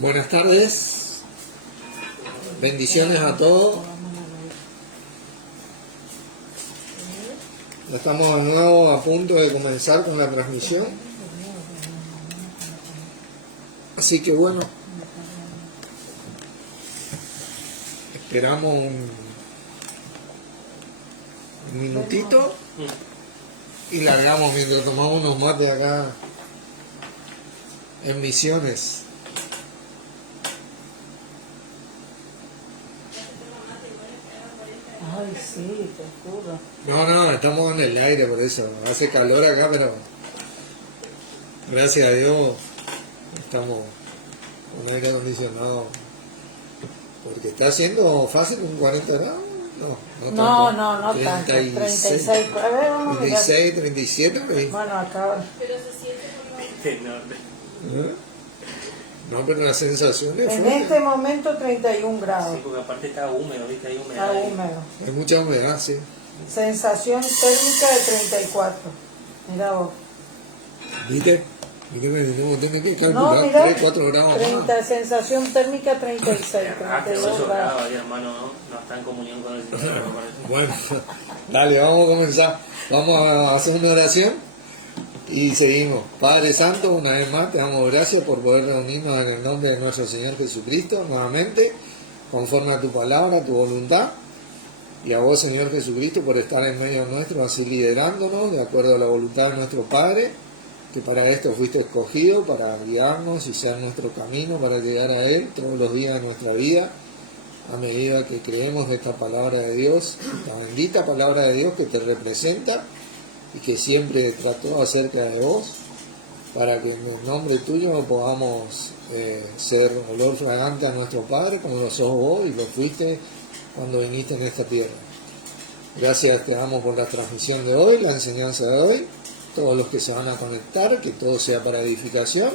Buenas tardes, bendiciones a todos. Ya estamos de nuevo a punto de comenzar con la transmisión. Así que bueno, esperamos un minutito y largamos mientras tomamos unos mates acá en Misiones. Ay, sí, te juro. No, estamos en el aire, por eso. Hace calor acá, pero gracias a Dios estamos con aire acondicionado. Porque está haciendo fácil con 40 grados. No tanto. 36. A ver, vamos a mirar. 36, 37. ¿Eh? Bueno, acá. Pero se siente por lo menos. No, pero la sensación es En fuerte. este momento 31 grados. Sí, porque aparte está húmedo, ¿viste? Hay humedad. Está ahí. húmedo. Hay mucha humedad, sí. Sensación térmica de 34. Mira vos. ¿Viste? Tiene que calcular No, mira. 3, 4 grados más. 30, sensación térmica 36. Ah, que 32 8 grados. grados ahí, hermano, no está en comunión con el Señor, me parece. Bueno, dale, vamos a comenzar. Vamos a hacer una oración y seguimos. Padre Santo, una vez más te damos gracias por poder reunirnos en el nombre de nuestro Señor Jesucristo nuevamente, conforme a tu palabra, a tu voluntad. Y a vos, Señor Jesucristo, por estar en medio nuestro, así liderándonos de acuerdo a la voluntad de nuestro Padre, que para esto fuiste escogido, para guiarnos y ser nuestro camino, para llegar a Él todos los días de nuestra vida, a medida que creemos de esta palabra de Dios, esta bendita palabra de Dios que te representa y que siempre trató acerca de vos, para que en el nombre tuyo podamos ser olor fragante a nuestro Padre, como lo sos vos y lo fuiste cuando viniste en esta tierra. Gracias te damos por la transmisión de hoy, la enseñanza de hoy, todos los que se van a conectar, que todo sea para edificación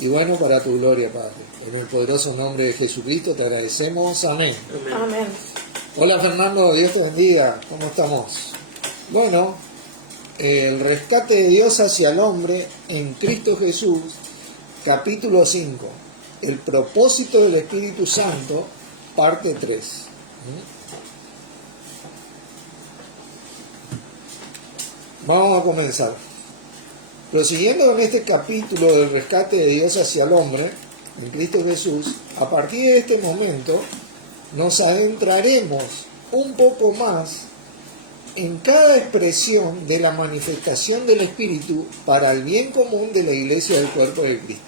y bueno, para tu gloria, Padre. En el poderoso nombre de Jesucristo te agradecemos. Amén. Amén. Hola Fernando, Dios te bendiga. ¿Cómo estamos? Bueno, el rescate de Dios hacia el hombre en Cristo Jesús, capítulo 5. El propósito del Espíritu Santo, parte 3. Vamos a comenzar. Prosiguiendo con este capítulo del rescate de Dios hacia el hombre en Cristo Jesús, a partir de este momento nos adentraremos un poco más en cada expresión de la manifestación del Espíritu para el bien común de la iglesia del cuerpo de Cristo.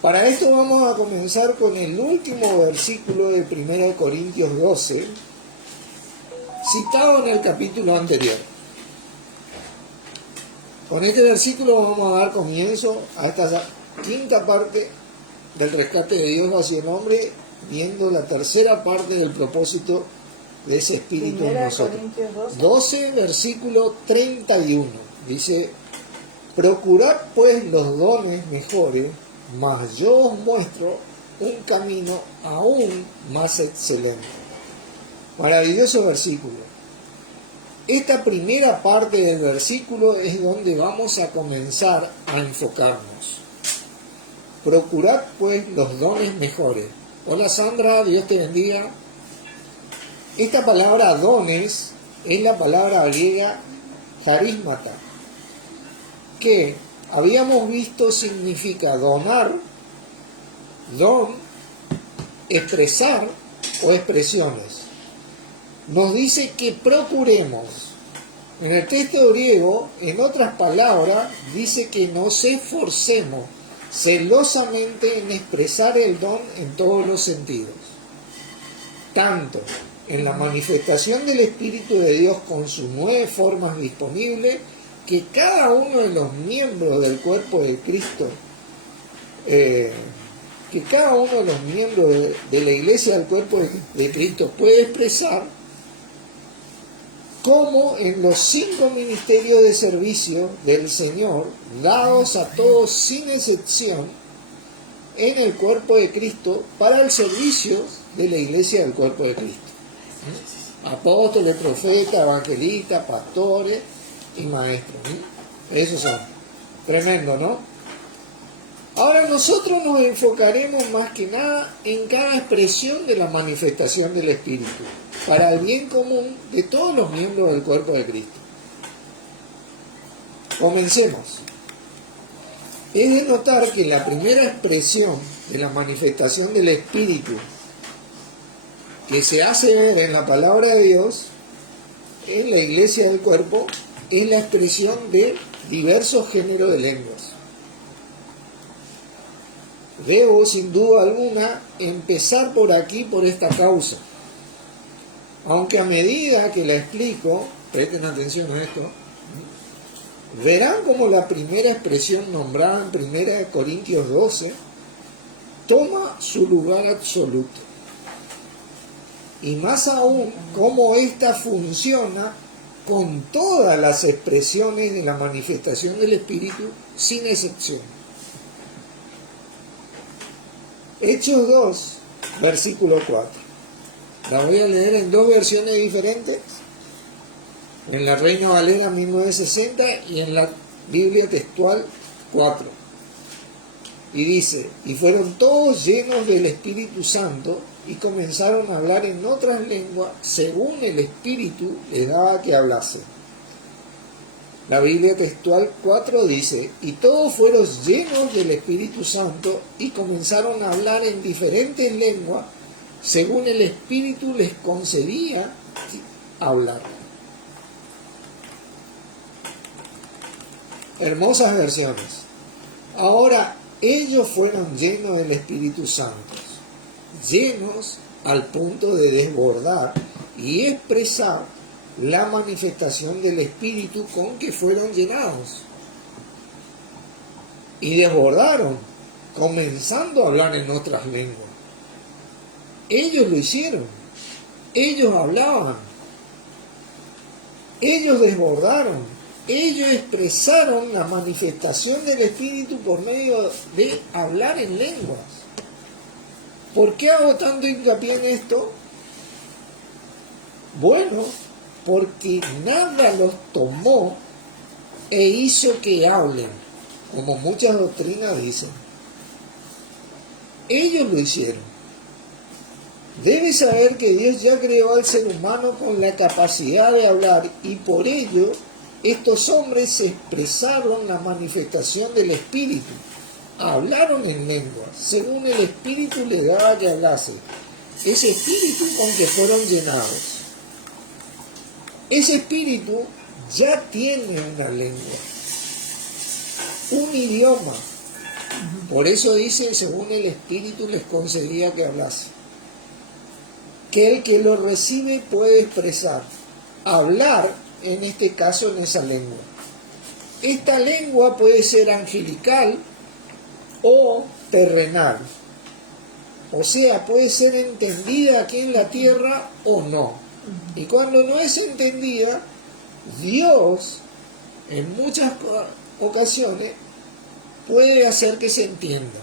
Para esto vamos a comenzar con el último versículo de 1 Corintios 12, citado en el capítulo anterior. Con este versículo vamos a dar comienzo a esta quinta parte del rescate de Dios hacia el hombre, viendo la tercera parte del propósito de ese espíritu en nosotros. 12, versículo 31. Dice: procurad pues los dones mejores, mas yo os muestro un camino aún más excelente. Maravilloso versículo. Esta primera parte del versículo es donde vamos a comenzar a enfocarnos. Procurad pues los dones mejores. Hola Sandra, Dios te bendiga. Esta palabra dones es la palabra griega charismata, que habíamos visto significa donar, don, expresar o expresiones. Nos dice que procuremos. En el texto griego, en otras palabras, dice que nos esforcemos celosamente en expresar el don en todos los sentidos. Tanto en la manifestación del Espíritu de Dios con sus 9 formas disponibles, que cada uno de los miembros del cuerpo de Cristo, que cada uno de los miembros de la iglesia del cuerpo de Cristo puede expresar, como en los 5 ministerios de servicio del Señor, dados a todos sin excepción, en el cuerpo de Cristo, para el servicio de la iglesia del cuerpo de Cristo. Apóstoles, profetas, evangelistas, pastores y maestros. Esos son. Tremendo, ¿no? Ahora Ahora nosotros nos enfocaremos más que nada en cada expresión de la manifestación del Espíritu, para el bien común de todos los miembros del cuerpo de Cristo. Comencemos. Es de notar que la primera expresión de la manifestación del Espíritu que se hace ver en la palabra de Dios, en la iglesia del cuerpo, es la expresión de diversos géneros de lenguas. Debo, sin duda alguna, empezar por aquí, por esta causa. Aunque a medida que la explico, presten atención a esto, verán como la primera expresión nombrada en 1 Corintios 12 toma su lugar absoluto. Y más aún, cómo ésta funciona con todas las expresiones de la manifestación del Espíritu, sin excepción. Hechos 2, versículo 4. La voy a leer en dos versiones diferentes, en la Reina Valera 1960 y en la Biblia textual 4. Y dice, y fueron todos llenos del Espíritu Santo y comenzaron a hablar en otras lenguas según el Espíritu les daba que hablase. La Biblia textual 4 dice, y todos fueron llenos del Espíritu Santo y comenzaron a hablar en diferentes lenguas según el Espíritu les concedía hablar. Hermosas versiones. Ahora, ellos fueron llenos del Espíritu Santo, llenos al punto de desbordar y expresar la manifestación del Espíritu con que fueron llenados. Y desbordaron, comenzando a hablar en otras lenguas. Ellos lo hicieron, ellos hablaban, ellos desbordaron, ellos expresaron la manifestación del Espíritu por medio de hablar en lenguas. ¿Por qué hago tanto hincapié en esto? Bueno, porque nada los tomó e hizo que hablen, como muchas doctrinas dicen. Ellos lo hicieron. Debes saber que Dios ya creó al ser humano con la capacidad de hablar y por ello estos hombres expresaron la manifestación del Espíritu. Hablaron en lengua, según el Espíritu les daba que hablase. Ese Espíritu con que fueron llenados. Ese Espíritu ya tiene una lengua, un idioma. Por eso dice, según el Espíritu les concedía que hablase. Que el que lo recibe puede expresar, hablar, en este caso, en esa lengua. Esta lengua puede ser angelical o terrenal. O sea, puede ser entendida aquí en la tierra o no. Y cuando no es entendida, Dios, en muchas ocasiones, puede hacer que se entienda.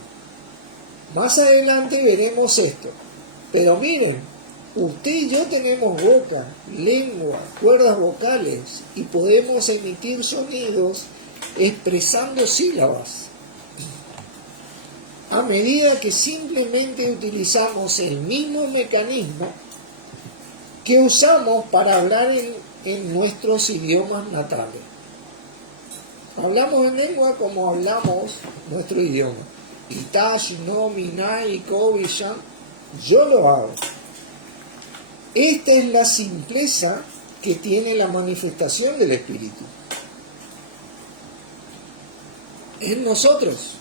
Más adelante veremos esto. Pero miren, usted y yo tenemos boca, lengua, cuerdas vocales y podemos emitir sonidos expresando sílabas. A medida que simplemente utilizamos el mismo mecanismo que usamos para hablar en nuestros idiomas natales. Hablamos en lengua como hablamos nuestro idioma. Itash, no, minai, kobi, shan. Yo lo hago. Esta es la simpleza que tiene la manifestación del Espíritu en nosotros.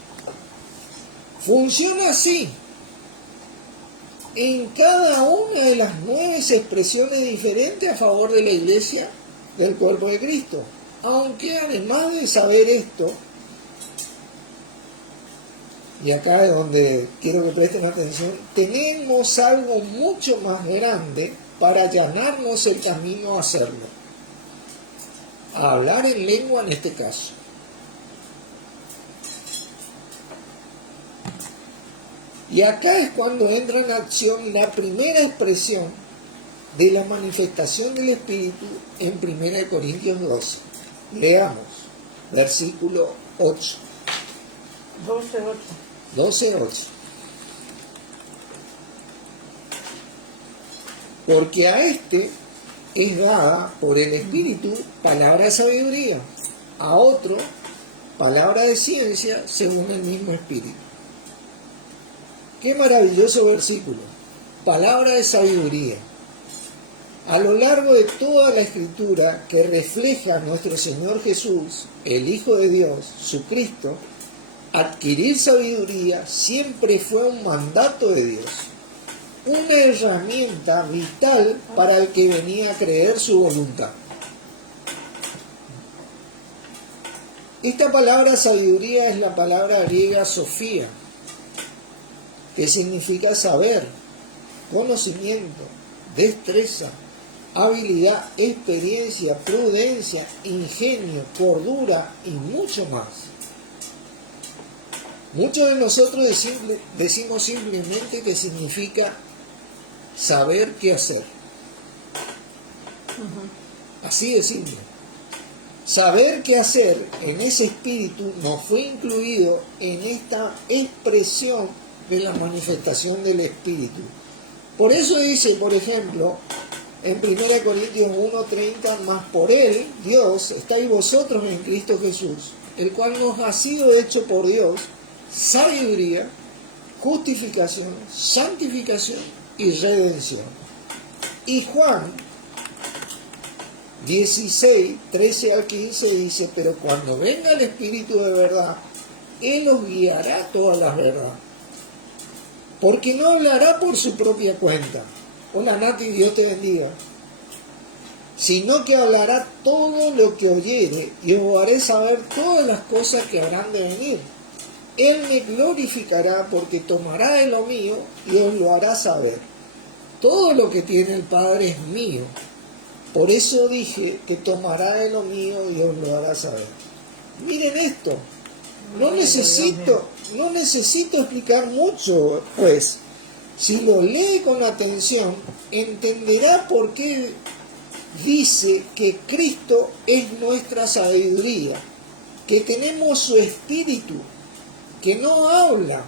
Funciona así. En cada una de las 9 expresiones diferentes a favor de la iglesia del cuerpo de Cristo. Aunque además de saber esto, y acá es donde quiero que presten atención, tenemos algo mucho más grande para allanarnos el camino a hacerlo. A hablar en lengua en este caso. Y acá es cuando entra en acción la primera expresión de la manifestación del Espíritu en 1 Corintios 12. Leamos, versículo 8. 12:8. 12:8. Porque a este es dada por el Espíritu palabra de sabiduría, a otro palabra de ciencia según el mismo Espíritu. Qué maravilloso versículo. Palabra de sabiduría. A lo largo de toda la Escritura que refleja a nuestro Señor Jesús, el Hijo de Dios, su Cristo, adquirir sabiduría siempre fue un mandato de Dios, una herramienta vital para el que venía a creer su voluntad. Esta palabra sabiduría es la palabra griega sofía, que significa saber, conocimiento, destreza, habilidad, experiencia, prudencia, ingenio, cordura y mucho más. Muchos de nosotros decimos simplemente que significa saber qué hacer. Así de simple. Saber qué hacer en ese espíritu nos fue incluido en esta expresión de la manifestación del espíritu. Por eso dice, por ejemplo, en 1 Corintios 1:30, más por él, Dios, estáis vosotros en Cristo Jesús, el cual nos ha sido hecho por Dios sabiduría, justificación, santificación y redención. Y Juan 16:13-15 dice, pero cuando venga el Espíritu de verdad, Él os guiará a todas las verdades, porque no hablará por su propia cuenta. Hola Nati, Dios te bendiga. Sino que hablará todo lo que oyere y os haré saber todas las cosas que habrán de venir. Él me glorificará porque tomará de lo mío y os lo hará saber. Todo lo que tiene el Padre es mío. Por eso dije que tomará de lo mío y os lo hará saber. Miren esto. No necesito explicar mucho, pues. Si lo lee con atención, entenderá por qué dice que Cristo es nuestra sabiduría, que tenemos su espíritu, que no habla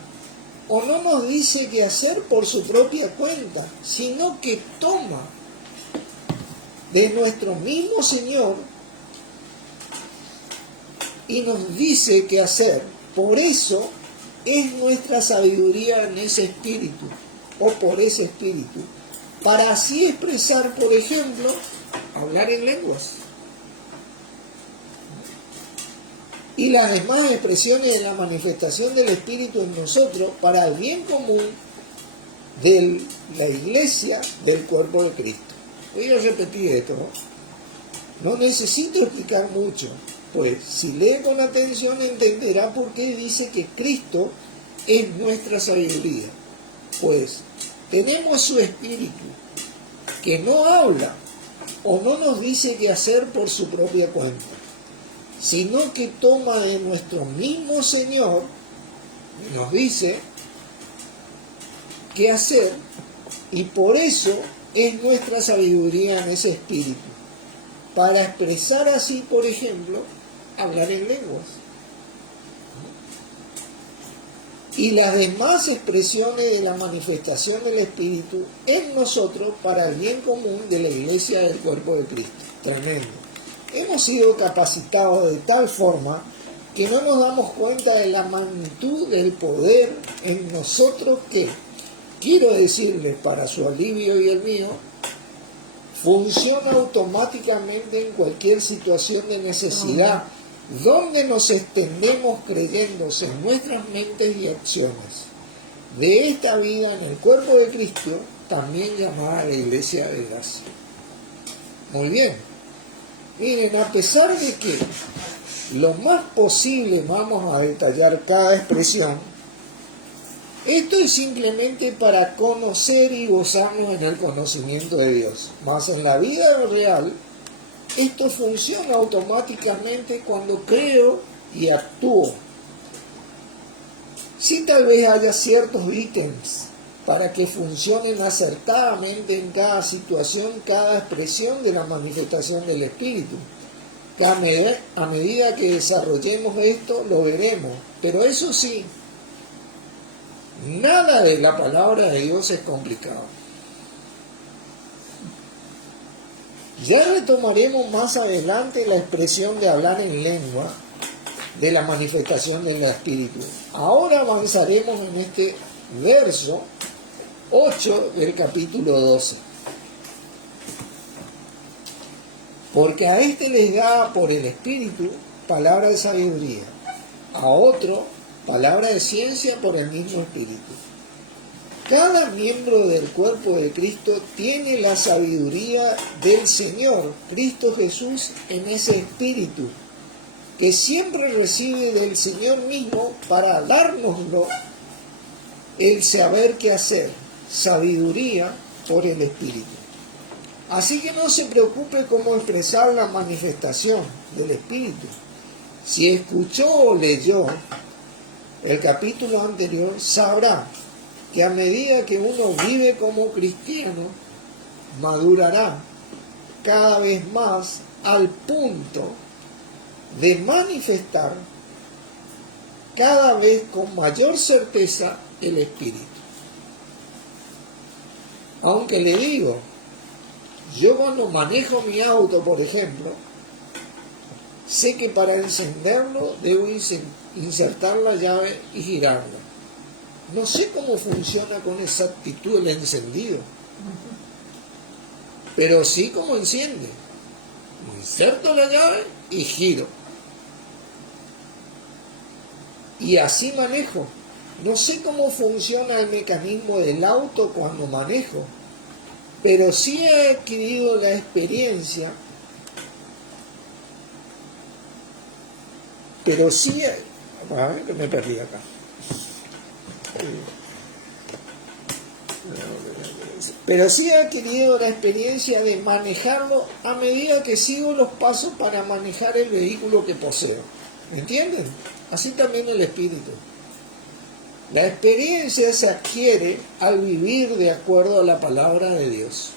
o no nos dice qué hacer por su propia cuenta, sino que toma de nuestro mismo Señor y nos dice qué hacer. Por eso es nuestra sabiduría en ese espíritu, o por ese espíritu, para así expresar, por ejemplo, hablar en lenguas y las demás expresiones de la manifestación del Espíritu en nosotros para el bien común de la iglesia del cuerpo de Cristo. Voy a repetir esto, no necesito explicar mucho, pues si lee con atención entenderá por qué dice que Cristo es nuestra sabiduría. Pues tenemos su espíritu, que no habla o no nos dice qué hacer por su propia cuenta, sino que toma de nuestro mismo Señor y nos dice qué hacer, y por eso es nuestra sabiduría en ese espíritu, para expresar así, por ejemplo, hablar en lenguas y las demás expresiones de la manifestación del Espíritu en nosotros para el bien común de la iglesia del cuerpo de Cristo. Tremendo. Hemos sido capacitados de tal forma que no nos damos cuenta de la magnitud del poder en nosotros que, quiero decirles para su alivio y el mío, funciona automáticamente en cualquier situación de necesidad, donde nos extendemos creyéndose en nuestras mentes y acciones de esta vida en el cuerpo de Cristo, también llamada la Iglesia de Gracia. Muy bien. Miren, a pesar de que lo más posible vamos a detallar cada expresión, esto es simplemente para conocer y gozarnos en el conocimiento de Dios. Mas en la vida real, esto funciona automáticamente cuando creo y actúo. Sí, tal vez haya ciertos ítems para que funcionen acertadamente en cada situación, cada expresión de la manifestación del Espíritu. A medida que desarrollemos esto, lo veremos. Pero eso sí, Nada de la palabra de Dios es complicado. Ya retomaremos más adelante la expresión de hablar en lengua de la manifestación del Espíritu. Ahora avanzaremos en este verso 8 del capítulo 12. Porque a este les da por el Espíritu palabra de sabiduría, a otro palabra de ciencia por el mismo Espíritu. Cada miembro del cuerpo de Cristo tiene la sabiduría del Señor, Cristo Jesús, en ese Espíritu, que siempre recibe del Señor mismo para dárnoslo el saber qué hacer, sabiduría por el Espíritu. Así que no se preocupe cómo expresar la manifestación del Espíritu. Si escuchó o leyó el capítulo anterior, sabrá que a medida que uno vive como cristiano, madurará cada vez más al punto de manifestar cada vez con mayor certeza el Espíritu. Aunque le digo, yo cuando manejo mi auto, por ejemplo, sé que para encenderlo debo insertar la llave y girarla. No sé cómo funciona con exactitud el encendido, pero sí cómo enciende. Inserto la llave y giro. Y así manejo. No sé cómo funciona el mecanismo del auto cuando manejo, pero sí he adquirido la experiencia, a ver, que me perdí acá. Pero sí he adquirido la experiencia de manejarlo a medida que sigo los pasos para manejar el vehículo que poseo. ¿Me entienden? Así también el Espíritu. La experiencia se adquiere al vivir de acuerdo a la palabra de Dios.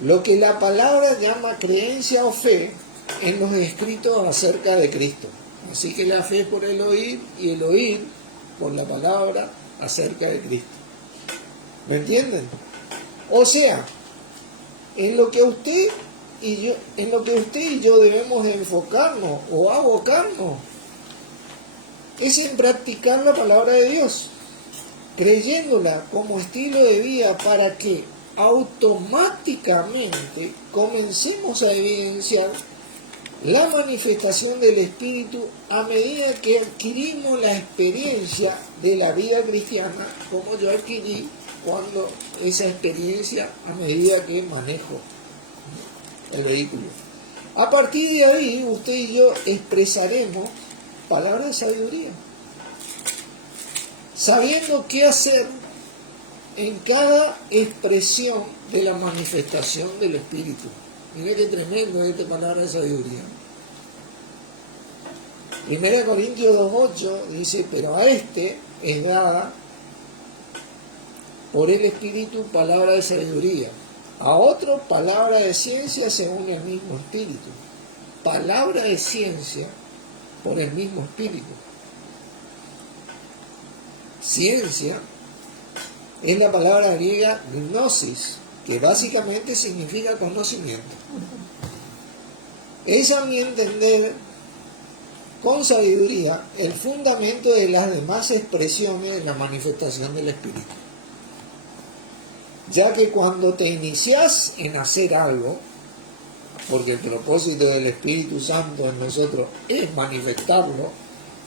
Lo que la palabra llama creencia o fe en los escritos acerca de Cristo. Así que la fe es por el oír y el oír por la palabra acerca de Cristo. ¿Me entienden? O sea, en lo que usted y yo debemos de enfocarnos o abocarnos es en practicar la palabra de Dios, creyéndola como estilo de vida para que automáticamente comencemos a evidenciar la manifestación del Espíritu a medida que adquirimos la experiencia de la vida cristiana, como yo adquirí cuando esa experiencia a medida que manejo el vehículo. A partir de ahí, usted y yo expresaremos palabras de sabiduría, sabiendo qué hacer en cada expresión de la manifestación del Espíritu. Mira qué tremendo esta palabra de sabiduría. 1 Corintios 2:8 dice, pero a este es dada por el Espíritu palabra de sabiduría, a otro palabra de ciencia según el mismo Espíritu. Palabra de ciencia por el mismo Espíritu. Ciencia es la palabra griega gnosis, que básicamente significa conocimiento. Es a mi entender, con sabiduría, el fundamento de las demás expresiones de la manifestación del Espíritu. Ya que cuando te inicias en hacer algo, porque el propósito del Espíritu Santo en nosotros es manifestarlo,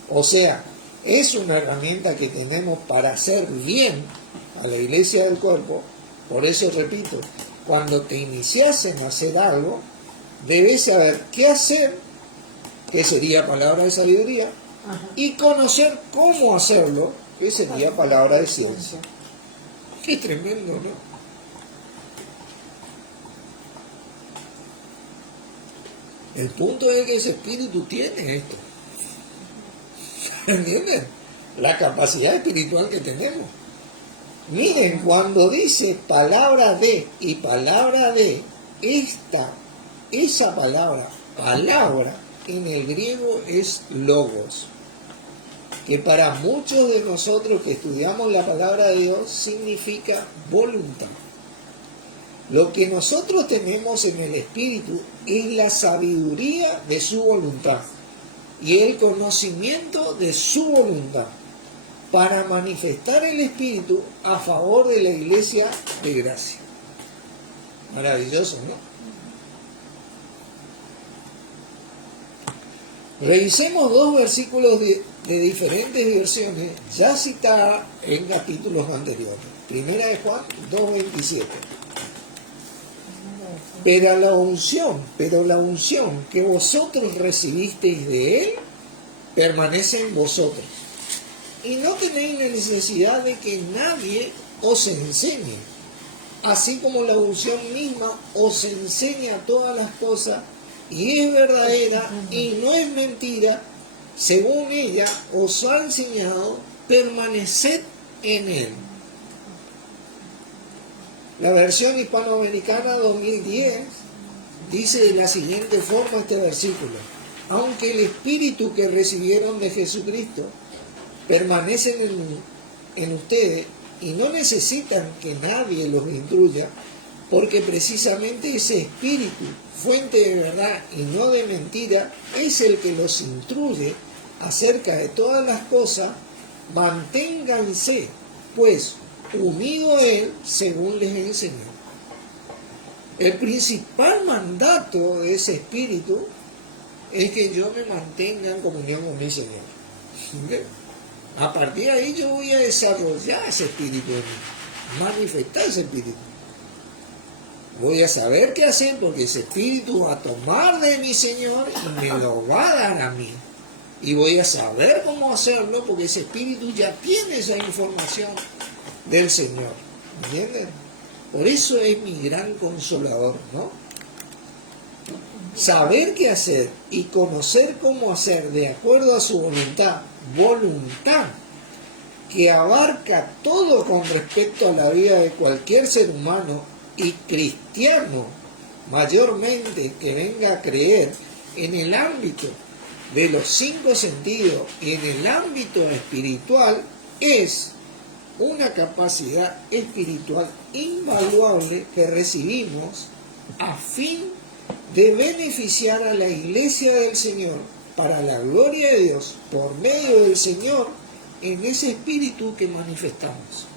o sea, es una herramienta que tenemos para hacer bien a la iglesia del cuerpo. Por eso repito, cuando te inicias en hacer algo, debes saber qué hacer, que sería palabra de sabiduría, y conocer cómo hacerlo, que sería palabra de ciencia. Qué tremendo, ¿no? El punto es que ese espíritu tiene esto. ¿Entienden? La capacidad espiritual que tenemos. Miren, cuando dice palabra de y palabra de, esa palabra en el griego es logos. que para muchos de nosotros que estudiamos la palabra de Dios significa voluntad. Lo que nosotros tenemos en el Espíritu es la sabiduría de su voluntad y el conocimiento de su voluntad para manifestar el Espíritu a favor de la iglesia de gracia. Maravilloso, ¿no? Revisemos dos versículos de diferentes versiones ya citadas en capítulos anteriores. Primera de Juan 2:27. Pero la unción que vosotros recibisteis de Él permanece en vosotros. Y no tenéis necesidad de que nadie os enseñe, así como la unción misma os enseña todas las cosas, y es verdadera y no es mentira, según ella os ha enseñado, permaneced en Él. La versión hispanoamericana 2010 dice de la siguiente forma este versículo: aunque el Espíritu que recibieron de Jesucristo permanece en ustedes y no necesitan que nadie los instruya, porque precisamente ese Espíritu, fuente de verdad y no de mentira, es el que los instruye acerca de todas las cosas. Manténganse, pues, unido a Él según les enseñó. El principal mandato de ese Espíritu es que yo me mantenga en comunión con mi Señor. ¿Okay? A partir de ahí yo voy a desarrollar ese Espíritu en mí, manifestar ese Espíritu. Voy a saber qué hacer porque ese Espíritu va a tomar de mi Señor y me lo va a dar a mí. Y voy a saber cómo hacerlo porque ese Espíritu ya tiene esa información del Señor. ¿Entienden? Por eso es mi gran consolador, ¿no? Saber qué hacer y conocer cómo hacer de acuerdo a su voluntad que abarca todo con respecto a la vida de cualquier ser humano y cristiano, mayormente que venga a creer en el ámbito de los 5 sentidos y en el ámbito espiritual, es una capacidad espiritual invaluable que recibimos a fin de beneficiar a la iglesia del Señor para la gloria de Dios por medio del Señor en ese espíritu que manifestamos.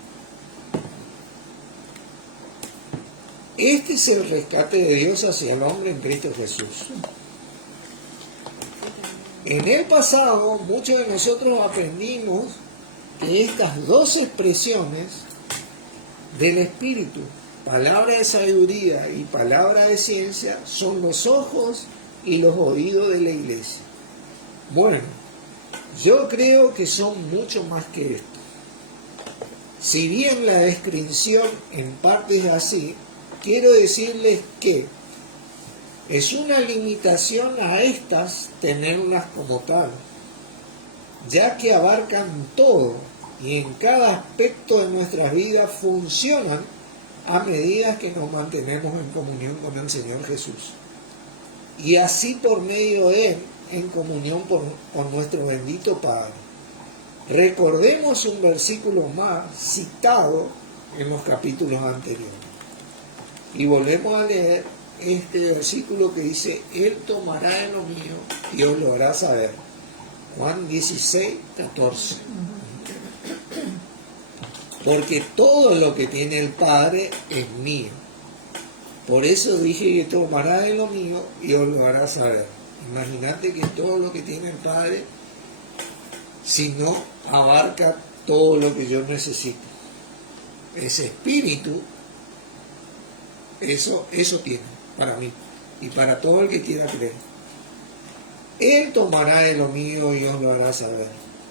Este es el rescate de Dios hacia el hombre en Cristo Jesús. En el pasado, muchos de nosotros aprendimos que estas dos expresiones del Espíritu, palabra de sabiduría y palabra de ciencia, son los ojos y los oídos de la iglesia. Bueno, yo creo que son mucho más que esto. Si bien la descripción en parte es así, quiero decirles que es una limitación a estas tenerlas como tal, ya que abarcan todo y en cada aspecto de nuestras vidas funcionan a medida que nos mantenemos en comunión con el Señor Jesús. Y así por medio de Él, en comunión con nuestro bendito Padre. Recordemos un versículo más citado en los capítulos anteriores. Y volvemos a leer este versículo que dice: Él tomará de lo mío y os lo hará saber. Juan 16:14. Porque todo lo que tiene el Padre es mío. Por eso dije que tomará de lo mío y os lo hará saber. Imagínate que todo lo que tiene el Padre, si no abarca todo lo que yo necesito. Ese espíritu, eso tiene para mí y para todo el que quiera creer. Él tomará de lo mío y os lo hará saber.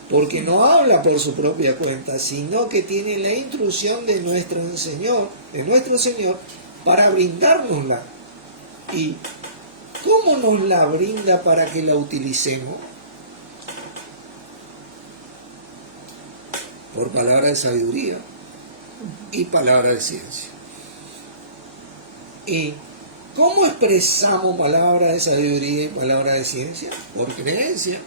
Porque no habla por su propia cuenta, sino que tiene la instrucción de nuestro Señor para brindárnosla. ¿Y cómo nos la brinda para que la utilicemos? Por palabra de sabiduría y palabra de ciencia. ¿Y cómo expresamos palabra de sabiduría y palabra de ciencia? Por creencia,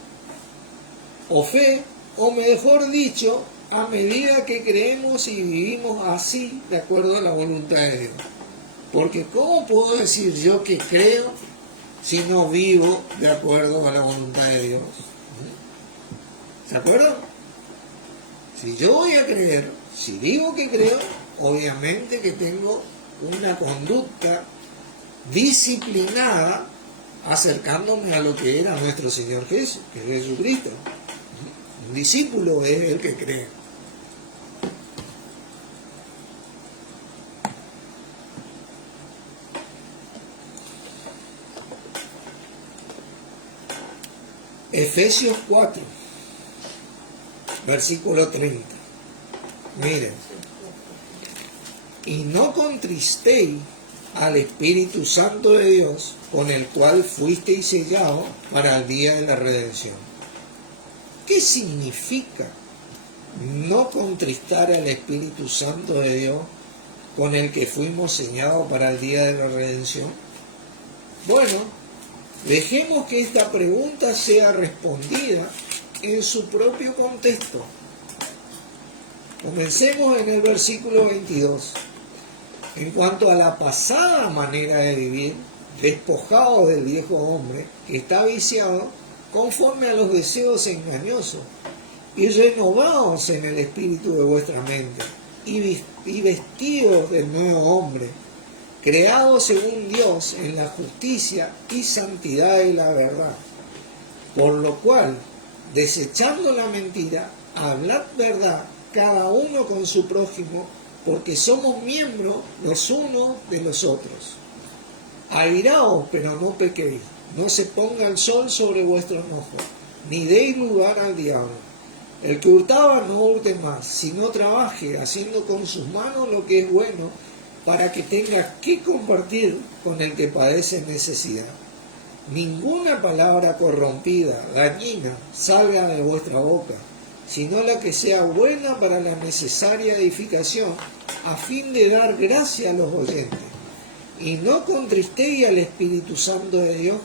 o fe, o mejor dicho, a medida que creemos y vivimos así, de acuerdo a la voluntad de Dios. Porque ¿cómo puedo decir yo que creo si no vivo de acuerdo a la voluntad de Dios? ¿Se acuerdan? Si yo voy a creer, si digo que creo, obviamente que tengo una conducta disciplinada acercándome a lo que era nuestro Señor Jesús, que es Jesucristo. Un discípulo es el que cree. Efesios 4, versículo 30. Miren. Y no contristéis al Espíritu Santo de Dios, con el cual fuisteis sellados para el día de la redención. ¿Qué significa no contristar al Espíritu Santo de Dios, con el que fuimos sellados para el día de la redención? Bueno, dejemos que esta pregunta sea respondida en su propio contexto. Comencemos en el versículo 22. En cuanto a la pasada manera de vivir, despojados del viejo hombre que está viciado conforme a los deseos engañosos, y renovados en el espíritu de vuestra mente, y vestidos del nuevo hombre, creado según Dios en la justicia y santidad de la verdad. Por lo cual, desechando la mentira, hablad verdad cada uno con su prójimo, porque somos miembros los unos de los otros. Airaos, pero no pequéis, no se ponga el sol sobre vuestro enojo, ni deis lugar al diablo. El que hurtaba no hurte más, sino trabaje, haciendo con sus manos lo que es bueno, para que tenga que compartir con el que padece necesidad. Ninguna palabra corrompida, dañina, salga de vuestra boca, sino la que sea buena para la necesaria edificación, a fin de dar gracia a los oyentes. Y no contristéis al Espíritu Santo de Dios,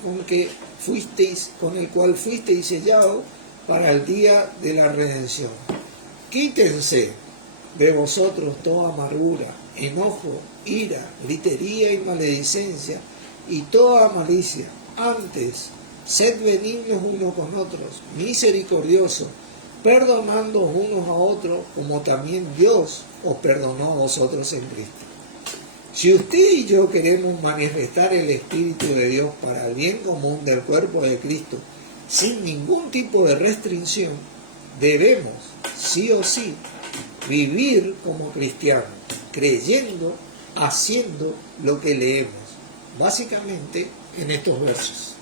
con el cual fuisteis sellados para el día de la redención. Quítense de vosotros toda amargura, enojo, ira, gritería y maledicencia, y toda malicia. Antes, sed benignos unos con otros, misericordiosos, perdonando unos a otros, como también Dios os perdonó a vosotros en Cristo. Si usted y yo queremos manifestar el Espíritu de Dios para el bien común del cuerpo de Cristo, sin ningún tipo de restricción, debemos, sí o sí, vivir como cristianos, creyendo, haciendo lo que leemos, básicamente en estos versos,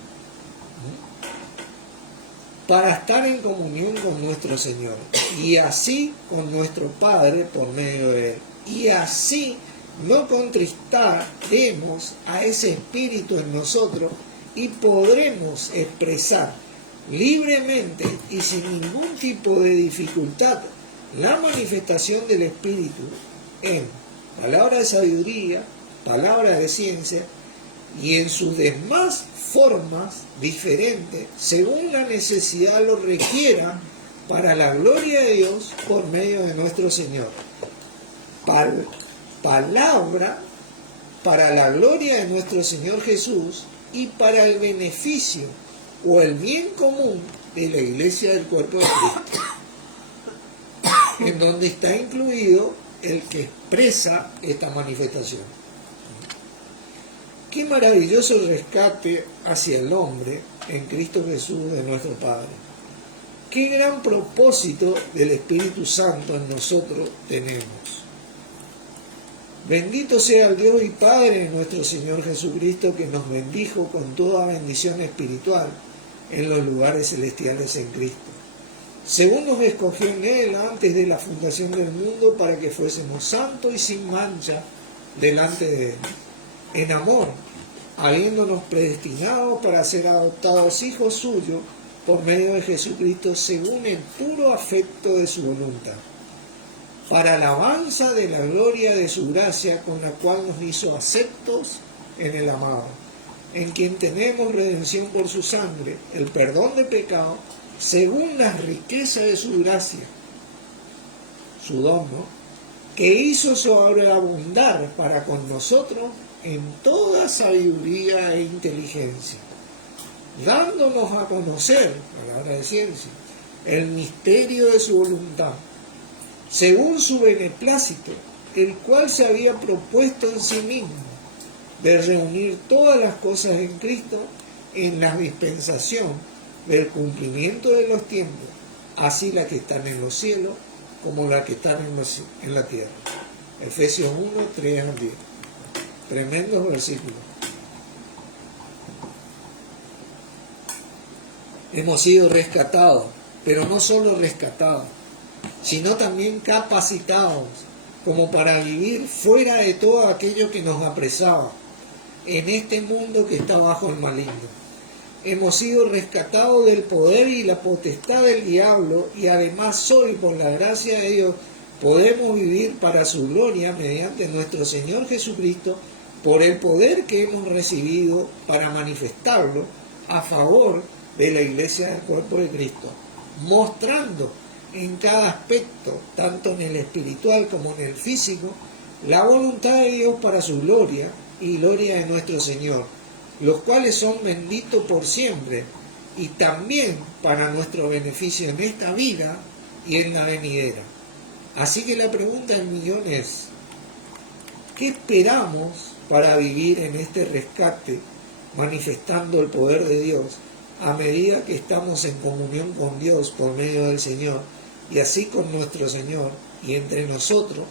para estar en comunión con nuestro Señor, y así con nuestro Padre por medio de Él, y así no contristaremos a ese Espíritu en nosotros, y podremos expresar libremente y sin ningún tipo de dificultad la manifestación del Espíritu en palabra de sabiduría, palabra de ciencia, y en sus demás formas diferentes, según la necesidad lo requiera, para la gloria de Dios por medio de nuestro Señor. Palabra para la gloria de nuestro Señor Jesús y para el beneficio o el bien común de la iglesia del cuerpo de Cristo, en donde está incluido el que expresa esta manifestación. Qué maravilloso rescate hacia el hombre en Cristo Jesús de nuestro Padre. Qué gran propósito del Espíritu Santo en nosotros tenemos. Bendito sea el Dios y Padre de nuestro Señor Jesucristo, que nos bendijo con toda bendición espiritual en los lugares celestiales en Cristo, según nos escogió en Él antes de la fundación del mundo, para que fuésemos santos y sin mancha delante de Él, en amor, habiéndonos predestinado para ser adoptados hijos suyos por medio de Jesucristo, según el puro afecto de su voluntad, para alabanza de la gloria de su gracia, con la cual nos hizo aceptos en el amado, en quien tenemos redención por su sangre, el perdón de pecado, según las riquezas de su gracia, su don, ¿no?, que hizo sobreabundar para con nosotros en toda sabiduría e inteligencia, dándonos a conocer, palabra de ciencia, el misterio de su voluntad, según su beneplácito, el cual se había propuesto en sí mismo, de reunir todas las cosas en Cristo en la dispensación del cumplimiento de los tiempos, así las que están en los cielos como las que están en la tierra. Efesios 1, 3 al 10. Tremendos versículos. Hemos sido rescatados, pero no solo rescatados, sino también capacitados como para vivir fuera de todo aquello que nos apresaba en este mundo que está bajo el maligno. Hemos sido rescatados del poder y la potestad del diablo, y además hoy, por la gracia de Dios, podemos vivir para su gloria mediante nuestro Señor Jesucristo, por el poder que hemos recibido para manifestarlo a favor de la iglesia del cuerpo de Cristo, mostrando en cada aspecto, tanto en el espiritual como en el físico, la voluntad de Dios para su gloria y gloria de nuestro Señor, los cuales son benditos por siempre, y también para nuestro beneficio en esta vida y en la venidera. Así que la pregunta del millón es, ¿qué esperamos para vivir en este rescate, manifestando el poder de Dios a medida que estamos en comunión con Dios por medio del Señor, y así con nuestro Señor y entre nosotros,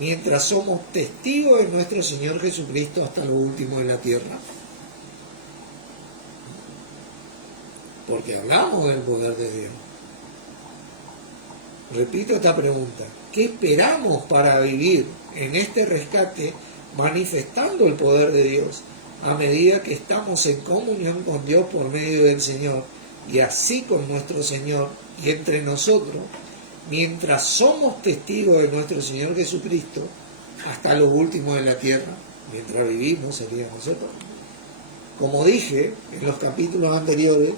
mientras somos testigos de nuestro Señor Jesucristo hasta lo último de la tierra? Porque hablamos del poder de Dios. Repito esta pregunta: ¿qué esperamos para vivir en este rescate, manifestando el poder de Dios a medida que estamos en comunión con Dios por medio del Señor, y así con nuestro Señor y entre nosotros, mientras somos testigos de nuestro Señor Jesucristo hasta lo último de la tierra? Mientras vivimos sería nosotros. Como dije en los capítulos anteriores,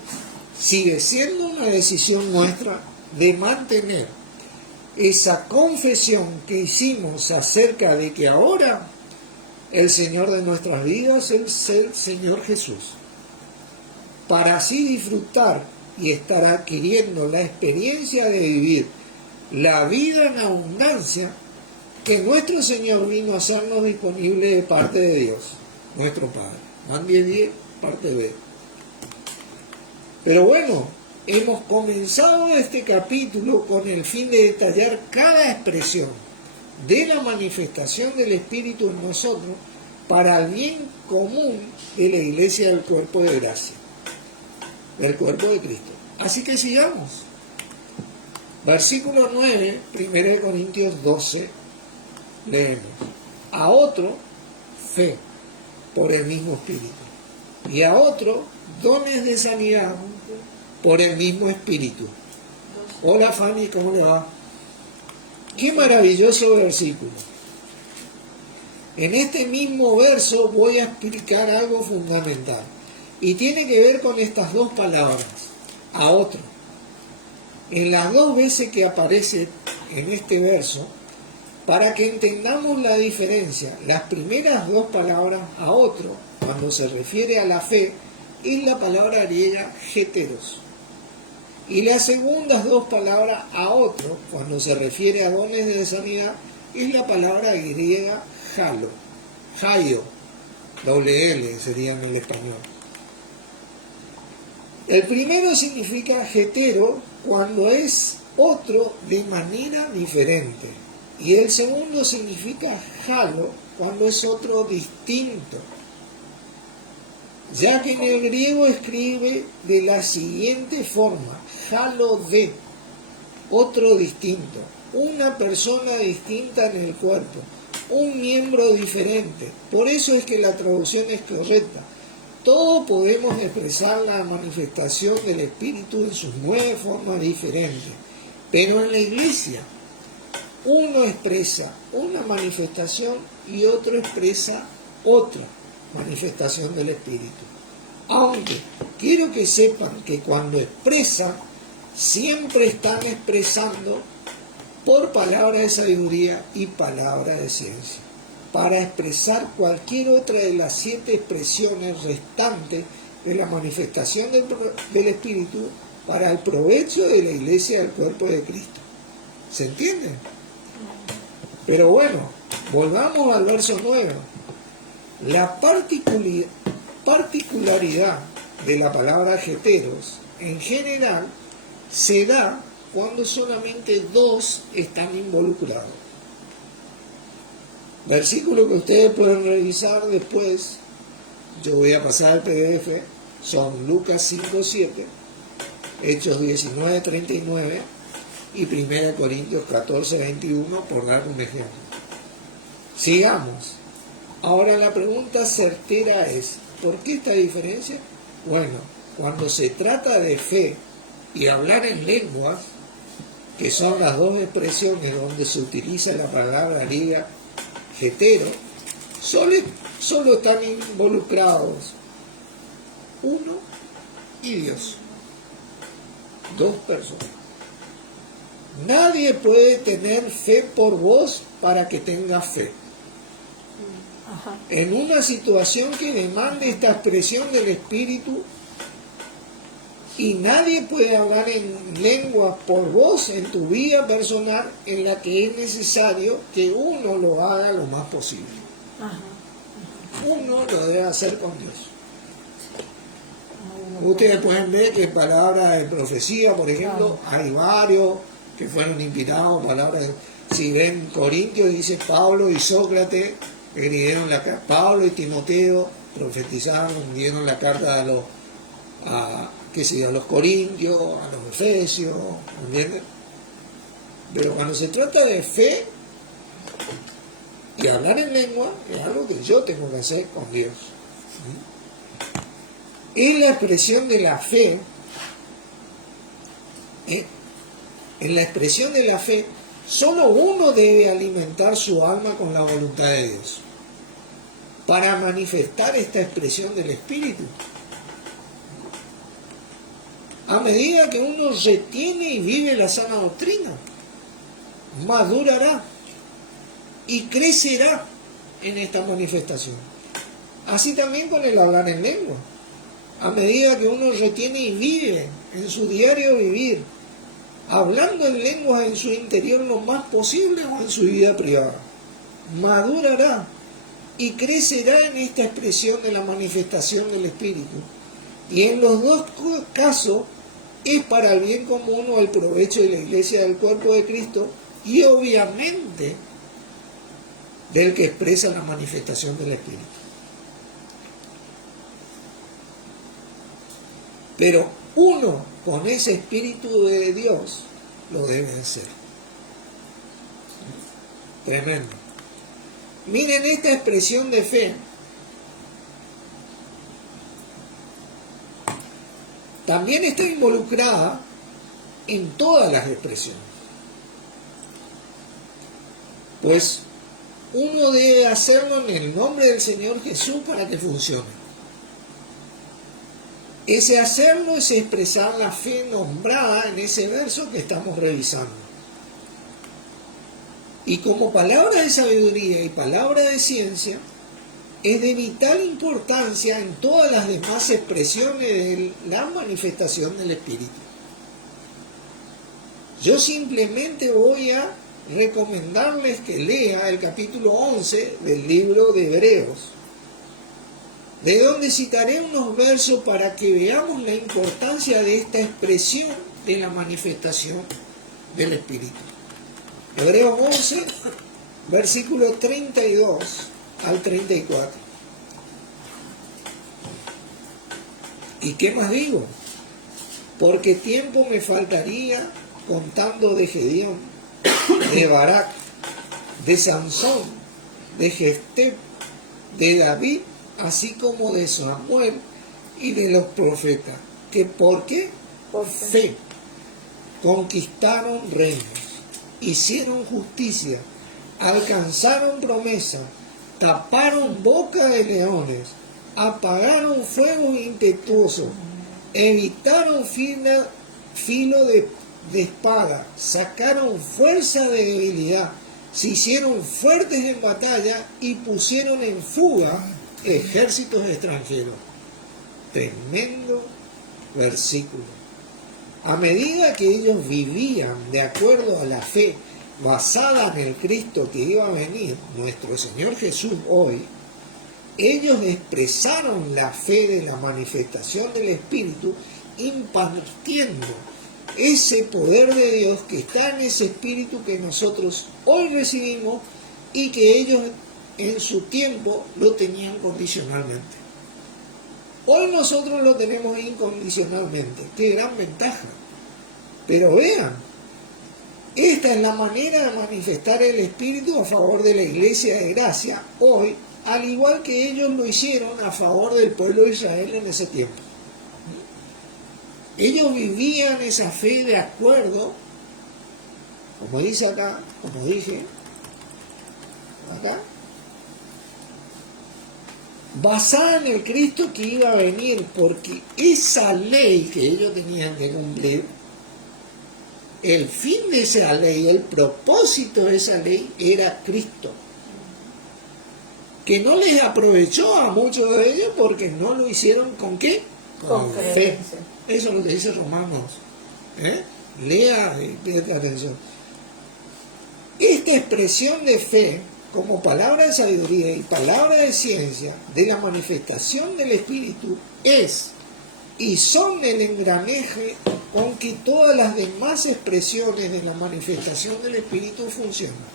sigue siendo una decisión nuestra de mantener esa confesión que hicimos acerca de que ahora el Señor de nuestras vidas es el Señor Jesús, para así disfrutar y estar adquiriendo la experiencia de vivir la vida en abundancia que nuestro Señor vino a hacernos disponible de parte de Dios, nuestro Padre. Juan 10:10, parte B. Pero bueno, hemos comenzado este capítulo con el fin de detallar cada expresión de la manifestación del Espíritu en nosotros para el bien común de la iglesia del cuerpo de gracia, del cuerpo de Cristo. Así que sigamos. Versículo 9, 1 Corintios 12, leemos: a otro, fe, por el mismo Espíritu, y a otro, dones de sanidad, por el mismo Espíritu. Hola Fanny, ¿cómo le va? Qué maravilloso versículo. En este mismo verso voy a explicar algo fundamental, y tiene que ver con estas dos palabras, a otro. En las dos veces que aparece en este verso, para que entendamos la diferencia, las primeras dos palabras, a otro, cuando se refiere a la fe, es la palabra griega heteros. Y las segundas dos palabras, a otro, cuando se refiere a dones de sanidad, es la palabra griega halo, haio, doble L sería en el español. El primero significa hetero cuando es otro de manera diferente, y el segundo significa halo cuando es otro distinto, ya que en el griego escribe de la siguiente forma: halo de, otro distinto, una persona distinta en el cuerpo, un miembro diferente. Por eso es que la traducción es correcta. Todos podemos expresar la manifestación del Espíritu en sus 9 formas diferentes, pero en la iglesia uno expresa una manifestación y otro expresa otra manifestación del Espíritu. Aunque quiero que sepan que cuando expresa siempre están expresando por palabra de sabiduría y palabra de ciencia, para expresar cualquier otra de las 7 expresiones restantes de la manifestación del Espíritu para el provecho de la iglesia del cuerpo de Cristo. ¿Se entiende? Pero bueno, volvamos al verso 9. La particularidad de la palabra heteros en general se da cuando solamente 2 están involucrados. Versículo que ustedes pueden revisar después, yo voy a pasar el PDF, son Lucas 5:7, Hechos 19:39 y 1 Corintios 14:21, por dar un ejemplo. Sigamos. Ahora la pregunta certera es, ¿por qué esta diferencia? Bueno, cuando se trata de fe y hablar en lenguas, que son las 2 expresiones donde se utiliza la palabra griega hetero, solo están involucrados uno y Dios. 2 personas. Nadie puede tener fe por vos para que tenga fe. Ajá. En una situación que demande esta expresión del Espíritu, y nadie puede hablar en lengua por vos en tu vida personal en la que es necesario que uno lo haga lo más posible. Ajá. Uno lo debe hacer con Dios. Ustedes pueden ver que palabras de profecía, por ejemplo, hay varios que fueron inspirados, palabras de, si ven Corintios, dice Pablo y Sócrates, escribieron la carta, Pablo y Timoteo profetizaron, dieron la carta a los Corintios, a los Efesios, ¿entienden? Pero cuando se trata de fe y hablar en lengua, es algo que yo tengo que hacer con Dios. En la expresión de la fe, en la expresión de la fe, solo uno debe alimentar su alma con la voluntad de Dios para manifestar esta expresión del Espíritu. A medida que uno retiene y vive la sana doctrina, madurará y crecerá en esta manifestación. Así también con el hablar en lengua. A medida que uno retiene y vive en su diario vivir, hablando en lenguas en su interior lo más posible o en su vida privada, madurará y crecerá en esta expresión de la manifestación del Espíritu. Y en los 2 casos es para el bien común o el provecho de la iglesia del cuerpo de Cristo y obviamente del que expresa la manifestación del Espíritu. Pero uno con ese Espíritu de Dios lo debe hacer. Tremendo. Miren esta expresión de fe. También está involucrada en todas las expresiones. Pues uno debe hacerlo en el nombre del Señor Jesús para que funcione. Ese hacerlo es expresar la fe nombrada en ese verso que estamos revisando. Y como palabra de sabiduría y palabra de ciencia, es de vital importancia en todas las demás expresiones de la manifestación del Espíritu. Yo simplemente voy a recomendarles que lea el capítulo 11 del libro de Hebreos, de donde citaré unos versos para que veamos la importancia de esta expresión de la manifestación del Espíritu. Hebreos 11, versículo 32 al 34. ¿Y qué más digo? Porque tiempo me faltaría contando de Gedeón, de Barak, de Sansón, de Jefté, de David, así como de Samuel y de los profetas, que ¿por qué? Por fe conquistaron reinos, hicieron justicia, alcanzaron promesa, taparon boca de leones, apagaron fuegos impetuosos, evitaron filo de espada, sacaron fuerza de debilidad, se hicieron fuertes en batalla y pusieron en fuga ejércitos extranjeros. Tremendo versículo. A medida que ellos vivían de acuerdo a la fe basada en el Cristo que iba a venir, nuestro Señor Jesús hoy, ellos expresaron la fe de la manifestación del Espíritu, impartiendo ese poder de Dios que está en ese Espíritu que nosotros hoy recibimos y que ellos en su tiempo lo tenían condicionalmente. Hoy nosotros lo tenemos incondicionalmente. ¡Qué gran ventaja! Pero vean, esta es la manera de manifestar el Espíritu a favor de la Iglesia de Gracia hoy, al igual que ellos lo hicieron a favor del pueblo de Israel en ese tiempo. Ellos vivían esa fe de acuerdo, como dice acá, como dije, acá, basada en el Cristo que iba a venir, porque esa ley que ellos tenían que cumplir, el fin de esa ley, el propósito de esa ley era Cristo, que no les aprovechó a muchos de ellos porque no lo hicieron ¿con qué? Con fe. Eso es lo que dice Romanos. Lea y preste atención. Esta expresión de fe como palabra de sabiduría y palabra de ciencia de la manifestación del Espíritu es y son el engranaje con que todas las demás expresiones de la manifestación del Espíritu funcionan.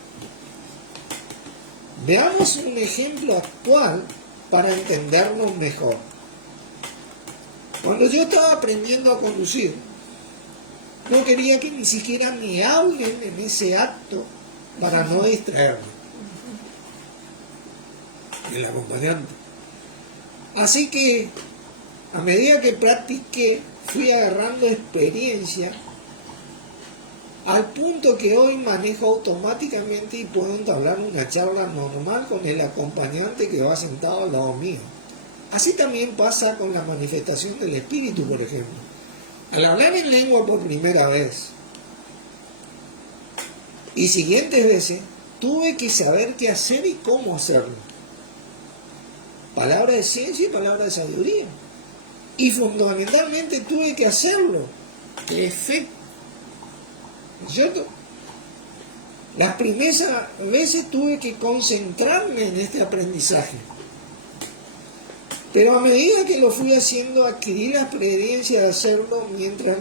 Veamos un ejemplo actual para entendernos mejor. Cuando yo estaba aprendiendo a conducir, no quería que ni siquiera me hablen en ese acto para no distraerme. El acompañante. Así que, a medida que practiqué, fui agarrando experiencia al punto que hoy manejo automáticamente y puedo entablar una charla normal con el acompañante que va sentado al lado mío. Así también pasa con la manifestación del Espíritu, por ejemplo. Al hablar en lengua por primera vez y siguientes veces, tuve que saber qué hacer y cómo hacerlo. Palabra de ciencia y palabra de sabiduría. Y fundamentalmente tuve que hacerlo, que es fe. ¿No es cierto? Las primeras veces tuve que concentrarme en este aprendizaje. Pero a medida que lo fui haciendo, adquirí la experiencia de hacerlo mientras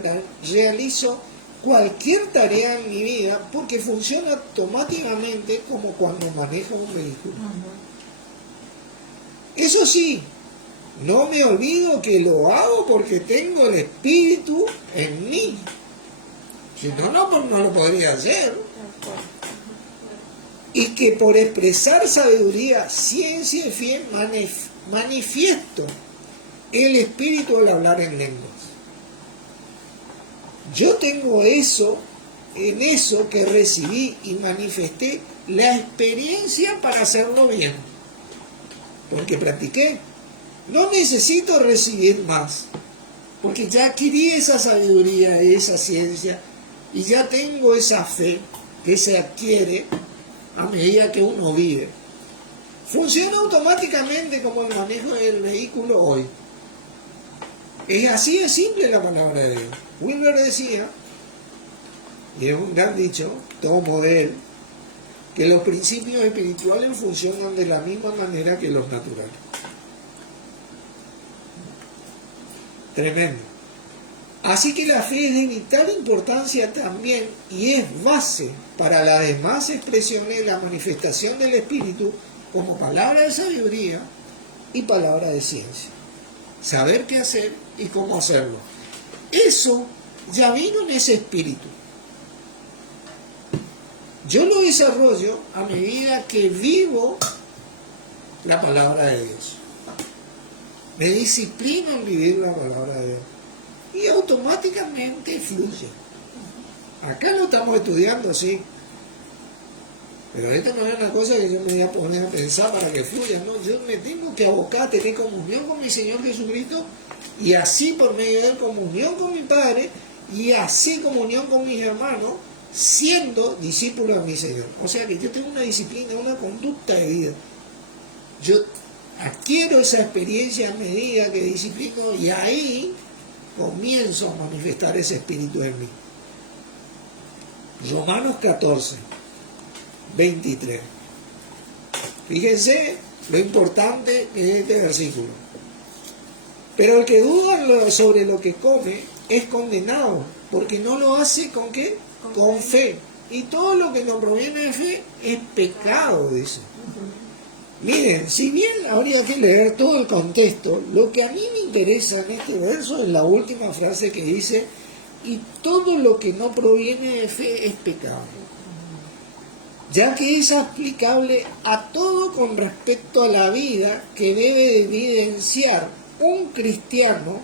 realizo cualquier tarea en mi vida, porque funciona automáticamente como cuando manejo un vehículo. Eso sí, no me olvido que lo hago porque tengo el Espíritu en mí. Si no, no lo podría hacer. Y que por expresar sabiduría, ciencia y fe, manifiesto el Espíritu al hablar en lenguas. Yo tengo eso, en eso que recibí y manifesté la experiencia para hacerlo bien. Porque practiqué. No necesito recibir más, porque ya adquirí esa sabiduría, esa ciencia, y ya tengo esa fe que se adquiere a medida que uno vive. Funciona automáticamente como el manejo del vehículo hoy. Es así de simple la palabra de Dios. Wilber decía, y es un gran dicho, tomo de él, que los principios espirituales funcionan de la misma manera que los naturales. Tremendo. Así que la fe es de vital importancia también y es base para las demás expresiones de la manifestación del Espíritu como palabra de sabiduría y palabra de ciencia. Saber qué hacer y cómo hacerlo. Eso ya vino en ese espíritu. Yo lo desarrollo a medida que vivo la palabra de Dios. Me disciplino en vivir la palabra de Dios. Y automáticamente fluye. Acá lo estamos estudiando así. Pero esta no es una cosa que yo me voy a poner a pensar para que fluya. No, yo me tengo que abocar a tener comunión con mi Señor Jesucristo y así por medio de él comunión con mi Padre y así comunión con mis hermanos, siendo discípulo de mi Señor. O sea que yo tengo una disciplina, una conducta de vida. Yo adquiero esa experiencia a medida que disciplino y ahí comienzo a manifestar ese espíritu en mí. Romanos 14, 23. Fíjense lo importante que es este versículo. Pero el que duda sobre lo que come es condenado, porque no lo hace ¿con qué? Con fe. Y todo lo que no proviene de fe es pecado, dice. Miren, si bien habría que leer todo el contexto, lo que a mí me interesa en este verso es la última frase que dice: y todo lo que no proviene de fe es pecado, ya que es aplicable a todo con respecto a la vida que debe evidenciar un cristiano.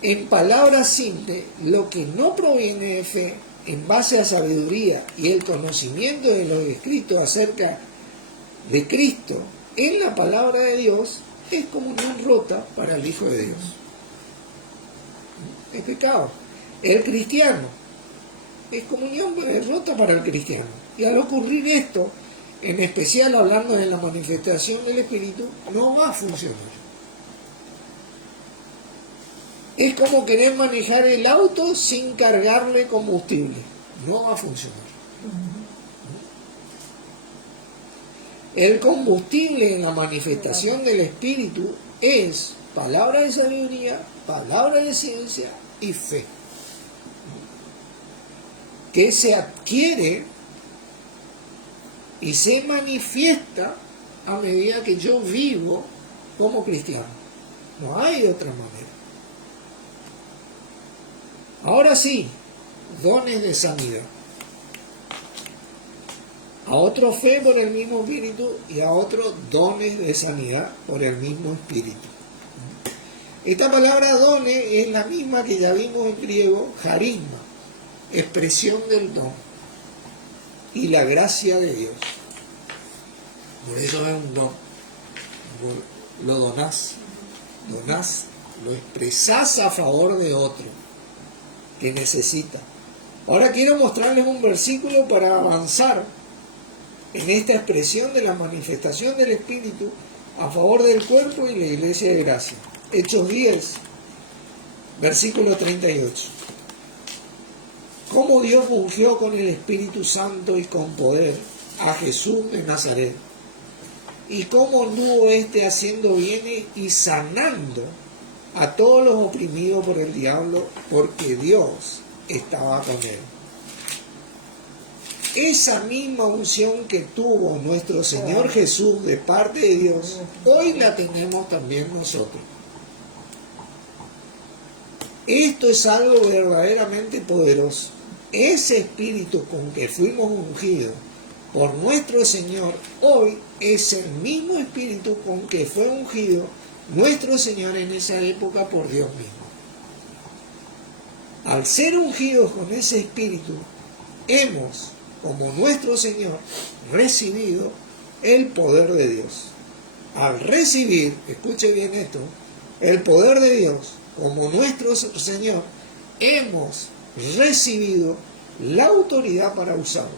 En palabras simples, lo que no proviene de fe, en base a sabiduría y el conocimiento de los escritos acerca de Cristo en la palabra de Dios, es comunión rota para el Hijo de Dios. Es pecado. El cristiano es comunión rota para el cristiano. Y al ocurrir esto, en especial hablando de la manifestación del Espíritu, no va a funcionar. Es como querer manejar el auto sin cargarle combustible. No va a funcionar. El combustible en la manifestación del Espíritu es palabra de sabiduría, palabra de ciencia y fe, que se adquiere y se manifiesta a medida que yo vivo como cristiano. No hay de otra manera. Ahora sí, dones de sanidad. A otro fe por el mismo Espíritu y a otro dones de sanidad por el mismo Espíritu. Esta palabra dones es la misma que ya vimos en griego, carisma, expresión del don y la gracia de Dios. Por eso es un don. Lo donás, lo expresás a favor de otro que necesita. Ahora quiero mostrarles un versículo para avanzar en esta expresión de la manifestación del Espíritu a favor del cuerpo y la iglesia de gracia. Hechos 10, versículo 38. Cómo Dios ungió con el Espíritu Santo y con poder a Jesús de Nazaret, y cómo anduvo haciendo bienes y sanando a todos los oprimidos por el diablo, porque Dios estaba con él. Esa misma unción que tuvo nuestro Señor Jesús de parte de Dios, hoy la tenemos también nosotros. Esto es algo verdaderamente poderoso. Ese espíritu con que fuimos ungidos por nuestro Señor, hoy es el mismo espíritu con que fue ungido nuestro Señor en esa época por Dios mismo. Al ser ungidos con ese espíritu, hemos, como nuestro Señor, recibido el poder de Dios. Al recibir, escuche bien esto, el poder de Dios como nuestro Señor, hemos recibido la autoridad para usarlo.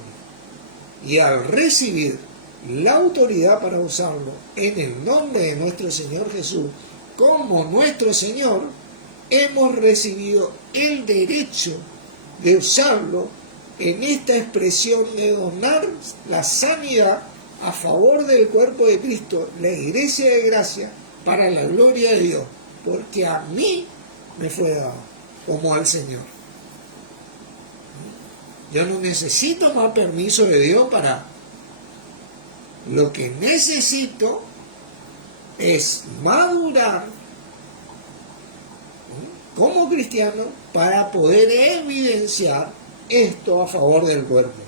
Y al recibir la autoridad para usarlo en el nombre de nuestro Señor Jesús, como nuestro Señor, hemos recibido el derecho de usarlo en esta expresión de donar la sanidad a favor del cuerpo de Cristo, la iglesia de gracia, para la gloria de Dios, porque a mí me fue dado, como al Señor. Yo no necesito más permiso de Dios para... Lo que necesito es madurar como cristiano para poder evidenciar esto a favor del cuerpo.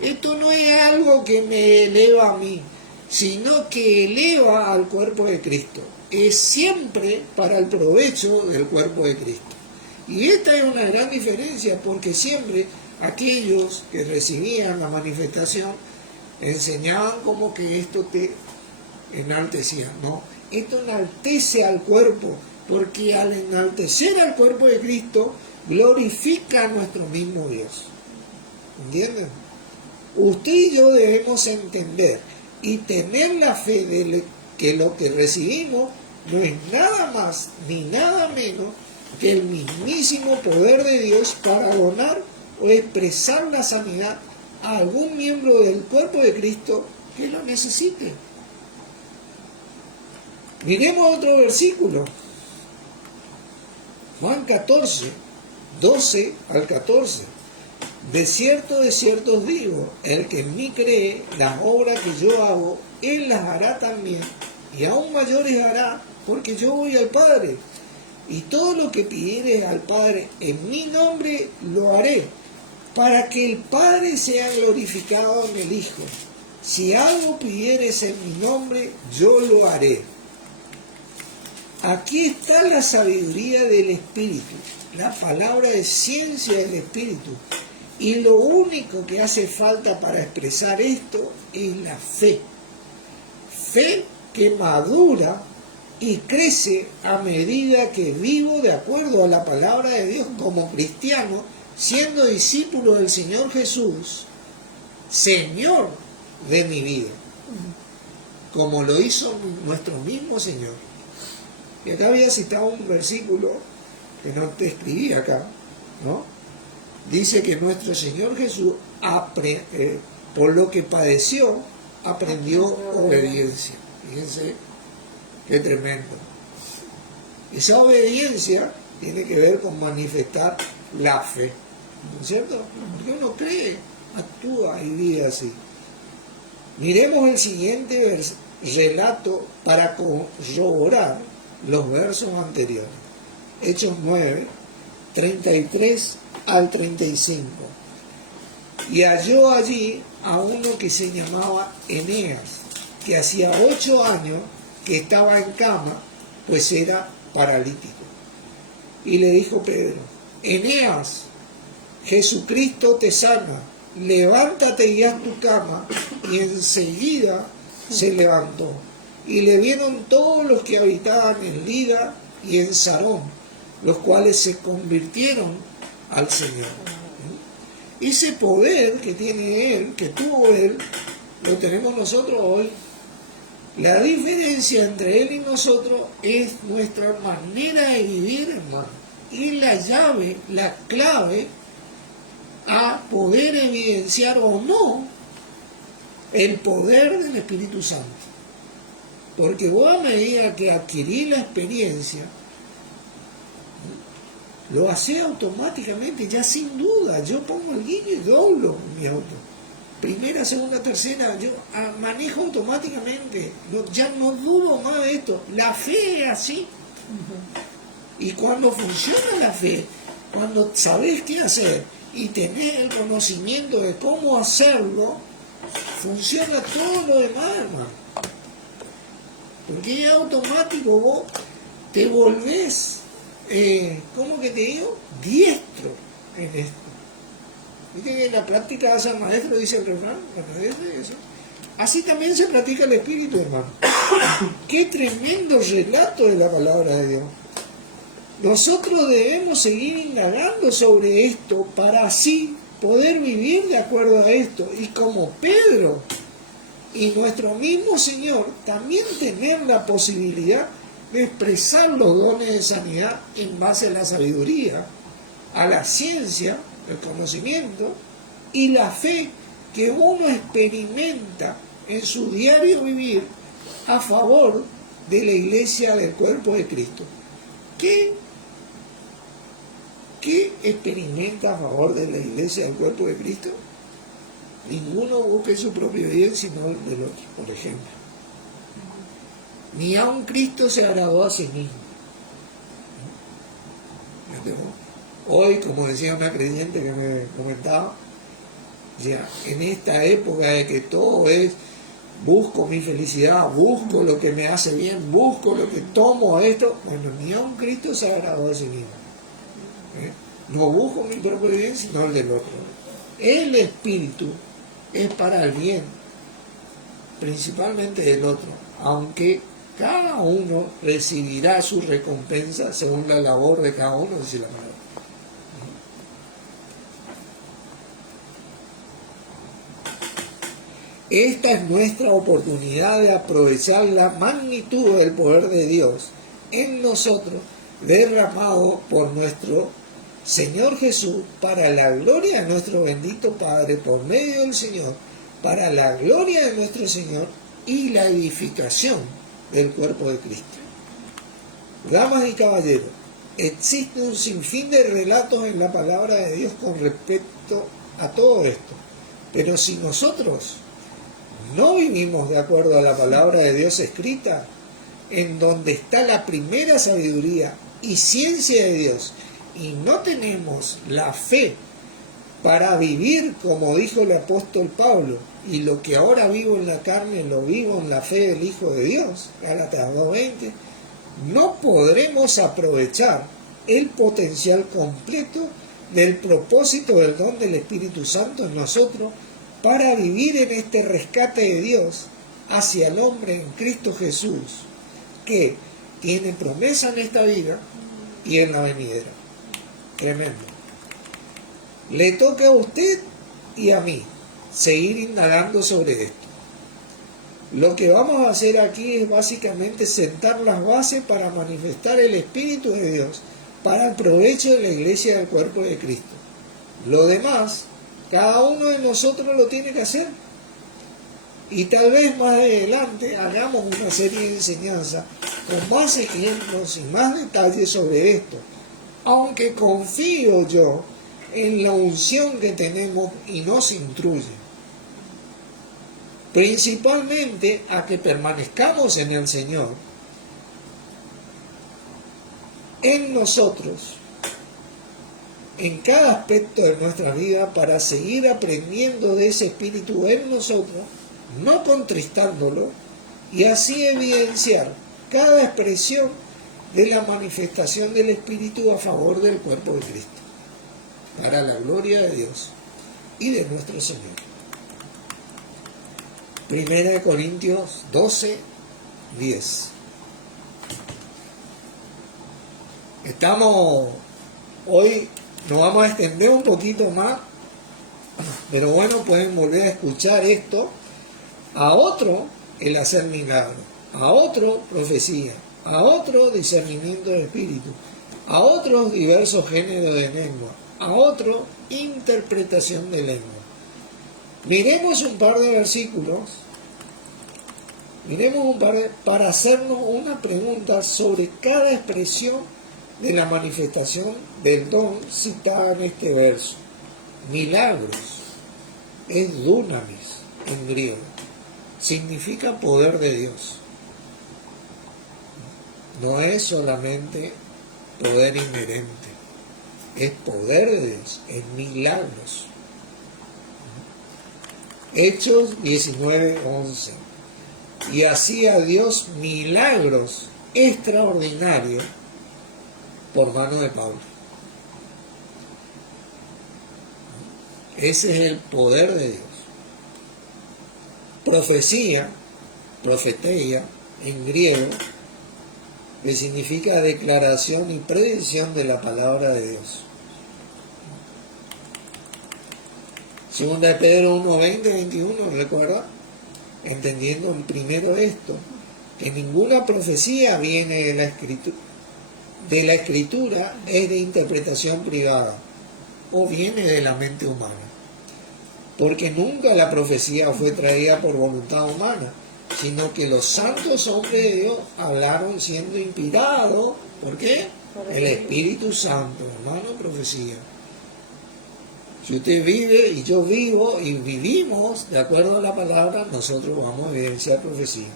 Esto no es algo que me eleva a mí, sino que eleva al cuerpo de Cristo. Es siempre para el provecho del cuerpo de Cristo. Y esta es una gran diferencia, porque siempre aquellos que recibían la manifestación enseñaban como que esto te enaltecía. No, esto enaltece al cuerpo porque al enaltecer al cuerpo de Cristo, glorifica a nuestro mismo Dios. ¿Entienden? Usted y yo debemos entender y tener la fe de que lo que recibimos no es nada más ni nada menos que el mismísimo poder de Dios para donar o expresar la sanidad a algún miembro del cuerpo de Cristo que lo necesite. Miremos otro versículo. Juan 14, 12 al 14. De cierto os digo, el que en mí cree, las obras que yo hago, él las hará también, y aún mayores hará, porque yo voy al Padre. Y todo lo que pidieres al Padre en mi nombre, lo haré, para que el Padre sea glorificado en el Hijo. Si algo pidieres en mi nombre, yo lo haré. Aquí está la sabiduría del Espíritu, la palabra de ciencia del Espíritu. Y lo único que hace falta para expresar esto es la fe. Fe que madura y crece a medida que vivo de acuerdo a la palabra de Dios como cristiano, siendo discípulo del Señor Jesús, Señor de mi vida, como lo hizo nuestro mismo Señor. Y acá había citado un versículo que no te escribí acá, ¿no? Dice que nuestro Señor Jesús, por lo que padeció, aprendió obediencia. Fíjense qué tremendo. Esa obediencia tiene que ver con manifestar la fe, ¿no es cierto? Porque uno cree, actúa y vive así. Miremos el siguiente relato para corroborar los versos anteriores. Hechos 9, 33 al 35. Y halló allí a uno que se llamaba Eneas, que hacía 8 años que estaba en cama, pues era paralítico. Y le dijo Pedro: Eneas, Jesucristo te sana, levántate y haz tu cama. Y enseguida se levantó. Y le vieron todos los que habitaban en Lida y en Sarón, los cuales se convirtieron al Señor. Ese poder que tiene Él, que tuvo Él, lo tenemos nosotros hoy. La diferencia entre Él y nosotros es nuestra manera de vivir, hermano. Y la llave, la clave a poder evidenciar o no el poder del Espíritu Santo. Porque vos, a medida que adquirís la experiencia, lo hace automáticamente, ya sin duda. Yo pongo el guiño y doblo mi auto. Primera, segunda, tercera, yo manejo automáticamente. Ya no dudo más de esto. La fe es así. Y cuando funciona la fe, cuando sabés qué hacer y tenés el conocimiento de cómo hacerlo, funciona todo lo demás, hermano. Porque ya automático vos te volvés, ¿cómo que te digo? Diestro en esto. Viste que en la práctica hace al maestro, dice el refrán. Así también se practica el espíritu, hermano. Qué tremendo relato de la palabra de Dios. Nosotros debemos seguir indagando sobre esto para así poder vivir de acuerdo a esto. Y como Pedro y nuestro mismo Señor, también tener la posibilidad de expresar los dones de sanidad en base a la sabiduría, a la ciencia, el conocimiento y la fe que uno experimenta en su diario vivir a favor de la iglesia del cuerpo de Cristo. ¿Qué experimenta a favor de la iglesia del cuerpo de Cristo? Ninguno busque su propio bien sino el del otro, por ejemplo. Ni aun Cristo se agradó a sí mismo. Hoy, como decía una creyente que me comentaba, ya en esta época de que todo es busco mi felicidad, busco lo que me hace bien, busco lo que tomo esto, bueno, ni aun Cristo se agradó a sí mismo. No busco mi propio bien sino el del otro. El espíritu es para el bien, principalmente del otro, aunque cada uno recibirá su recompensa según la labor de cada uno, dice la palabra. Esta es nuestra oportunidad de aprovechar la magnitud del poder de Dios en nosotros, derramado por nuestro Señor Jesús, para la gloria de nuestro bendito Padre, por medio del Señor, para la gloria de nuestro Señor y la edificación del cuerpo de Cristo. Damas y caballeros, existe un sinfín de relatos en la palabra de Dios con respecto a todo esto, pero si nosotros no vivimos de acuerdo a la palabra de Dios escrita, en donde está la primera sabiduría y ciencia de Dios, y no tenemos la fe para vivir como dijo el apóstol Pablo, y lo que ahora vivo en la carne lo vivo en la fe del Hijo de Dios, Gálatas 2:20, no podremos aprovechar el potencial completo del propósito del don del Espíritu Santo en nosotros para vivir en este rescate de Dios hacia el hombre en Cristo Jesús, que tiene promesa en esta vida y en la venidera. Tremendo. Le toca a usted y a mí seguir indagando sobre esto. Lo que vamos a hacer aquí es básicamente sentar las bases para manifestar el Espíritu de Dios para el provecho de la iglesia del cuerpo de Cristo. Lo demás, cada uno de nosotros lo tiene que hacer. Y tal vez más adelante hagamos una serie de enseñanzas con más ejemplos y más detalles sobre esto. Aunque confío yo en la unción que tenemos y nos instruye. Principalmente a que permanezcamos en el Señor, en nosotros, en cada aspecto de nuestra vida, para seguir aprendiendo de ese Espíritu en nosotros, no contristándolo, y así evidenciar cada expresión de la manifestación del Espíritu a favor del cuerpo de Cristo, para la gloria de Dios y de nuestro Señor. 1 Corintios 12:10. Hoy nos vamos a extender un poquito más, pero bueno, pueden volver a escuchar esto. A otro el hacer milagros, a otro profecía, a otro discernimiento de espíritu, a otros diversos géneros de lengua, a otro interpretación de lengua. Miremos un par de versículos, para hacernos una pregunta sobre cada expresión de la manifestación del don citada en este verso. Milagros es dunamis en griego, significa poder de Dios. No es solamente poder inherente, es poder de Dios, es milagros. Hechos 19:11. Y hacía Dios milagros extraordinarios por mano de Pablo. Ese es el poder de Dios. Profecía, profeteia, en griego, que significa declaración y predicción de la palabra de Dios. 2 de Pedro 1:20-21, ¿recuerda? Entendiendo primero esto, que ninguna profecía viene de la escritura, es de interpretación privada, o viene de la mente humana. Porque nunca la profecía fue traída por voluntad humana, sino que los santos hombres de Dios hablaron siendo inspirados. ¿Por qué? El Espíritu Santo, hermano, profecía. Si usted vive y yo vivo y vivimos de acuerdo a la palabra, nosotros vamos a evidenciar profecía.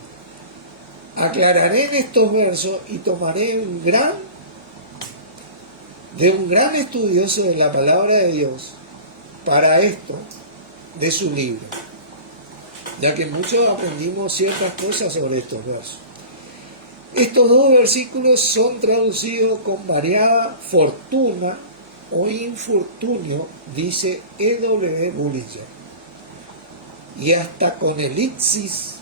Aclararé en estos versos y tomaré un gran estudioso de la palabra de Dios para esto de su libro, ya que muchos aprendimos ciertas cosas sobre estos versos. Estos dos versículos son traducidos con variada fortuna o infortunio, dice E.W. Bullinger, y hasta con elipsis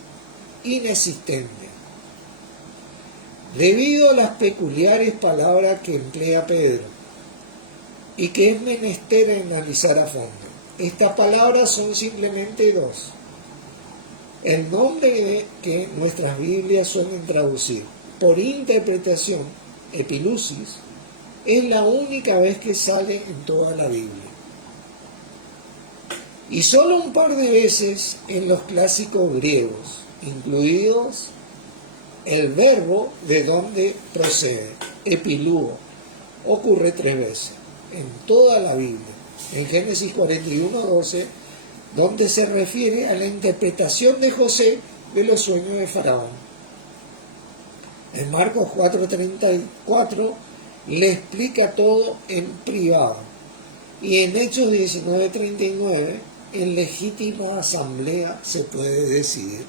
inexistente. debido a las peculiares palabras que emplea Pedro y que es menester analizar a fondo. Estas palabras son simplemente dos. El nombre que nuestras Biblias suelen traducir por interpretación, epilusis, es la única vez que sale en toda la Biblia. Y solo un par de veces en los clásicos griegos, incluidos el verbo de donde procede, epilúo, ocurre 3 veces en toda la Biblia. En Génesis 41:12, donde se refiere a la interpretación de José de los sueños de Faraón. En Marcos 4:34 le explica todo en privado. Y en Hechos 19:39, en legítima asamblea se puede decidir.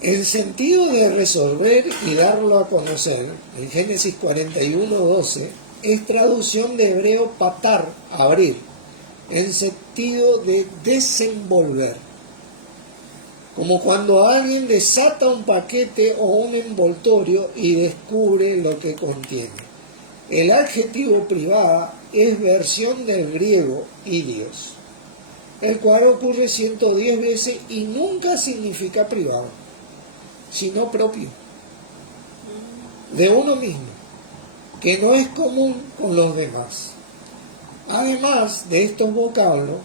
El sentido de resolver y darlo a conocer, en Génesis 41:12, es traducción de hebreo patar, abrir, en sentido de desenvolver. Como cuando alguien desata un paquete o un envoltorio y descubre lo que contiene. El adjetivo privada es versión del griego idios, el cual ocurre 110 veces y nunca significa privado, sino propio, de uno mismo, que no es común con los demás. Además de estos vocablos,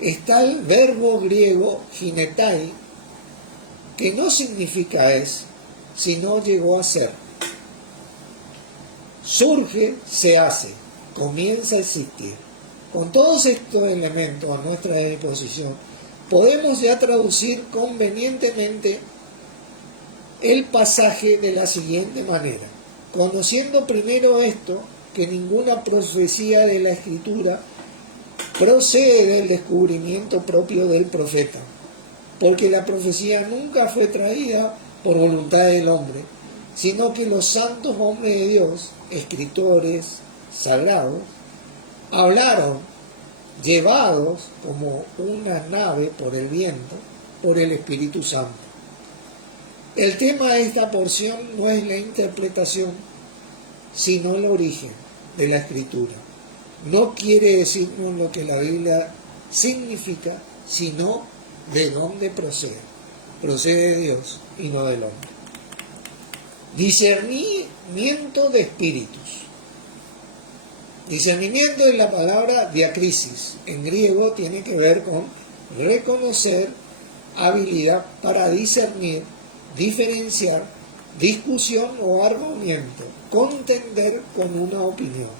está el verbo griego ginetai, que no significa es, sino llegó a ser. Surge, se hace, comienza a existir. Con todos estos elementos a nuestra disposición, podemos ya traducir convenientemente el pasaje de la siguiente manera. Conociendo primero esto, que ninguna profecía de la Escritura procede del descubrimiento propio del profeta, porque la profecía nunca fue traída por voluntad del hombre, sino que los santos hombres de Dios, escritores sagrados, hablaron, llevados como una nave por el viento, por el Espíritu Santo. El tema de esta porción no es la interpretación, sino el origen de la Escritura. No quiere decirnos lo que la Biblia significa, sino de dónde procede. Procede de Dios y no del hombre. Discernimiento de espíritus. Discernimiento es la palabra diacrisis. En griego tiene que ver con reconocer, habilidad para discernir, diferenciar, discusión o argumento, contender con una opinión.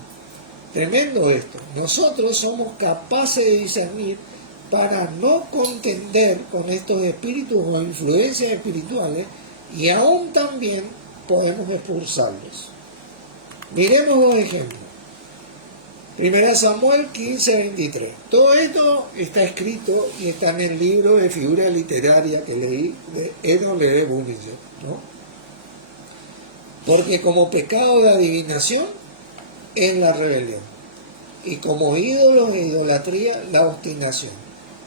Tremendo esto. Nosotros somos capaces de discernir para no contender con estos espíritus o influencias espirituales y aún también podemos expulsarlos. Miremos dos ejemplos. 1 Samuel 15:23. Todo esto está escrito y está en el libro de figura literaria que leí de E.W. Bullinger, ¿no? Porque como pecado de adivinación es la rebelión, y como ídolos e idolatría la obstinación.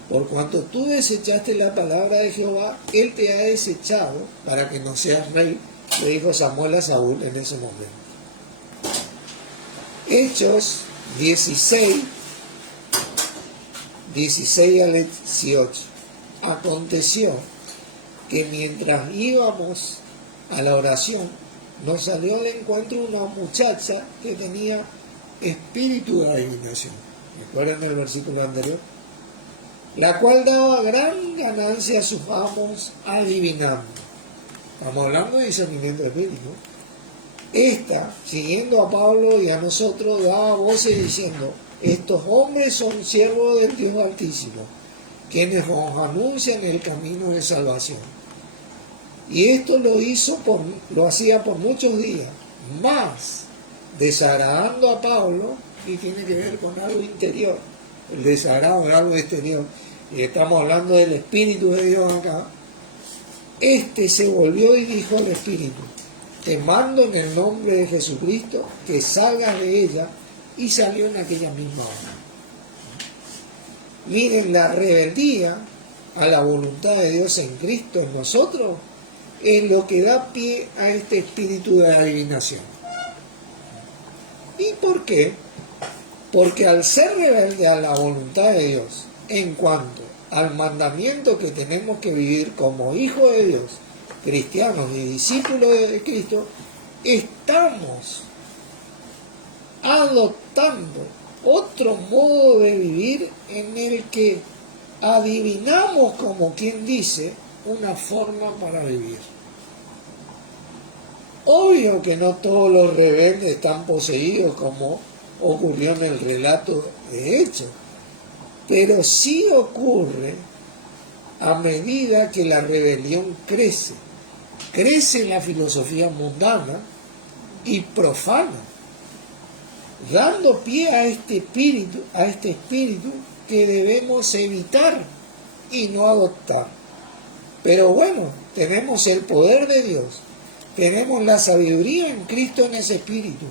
Por cuanto tú desechaste la palabra de Jehová, Él te ha desechado para que no seas rey, le dijo Samuel a Saúl en ese momento. Hechos 16 al 18. Aconteció que mientras íbamos a la oración, nos salió al encuentro una muchacha que tenía espíritu de adivinación. ¿Recuerdan el versículo anterior? La cual daba gran ganancia a sus amos adivinando. Estamos hablando de discernimiento de espíritu. Esta, siguiendo a Pablo y a nosotros, daba voces diciendo: estos hombres son siervos del Dios Altísimo, quienes nos anuncian el camino de salvación. Y esto lo hacía por muchos días, más desagradando a Pablo, y tiene que ver con algo interior. El desagrado es algo exterior, y estamos hablando del Espíritu de Dios acá. Este se volvió y dijo al Espíritu: te mando en el nombre de Jesucristo que salgas de ella, y salió en aquella misma hora. Miren, la rebeldía a la voluntad de Dios en Cristo en nosotros, es lo que da pie a este espíritu de adivinación. ¿Y por qué? Porque al ser rebelde a la voluntad de Dios en cuanto al mandamiento que tenemos que vivir como hijos de Dios, cristianos y discípulos de Cristo, estamos adoptando otro modo de vivir en el que adivinamos, como quien dice, una forma para vivir. Obvio que no todos los rebeldes están poseídos como ocurrió en el relato de Hechos, pero sí ocurre a medida que la rebelión crece. Crece la filosofía mundana y profana, dando pie a este espíritu que debemos evitar y no adoptar. Pero bueno, tenemos el poder de Dios, tenemos la sabiduría en Cristo en ese espíritu,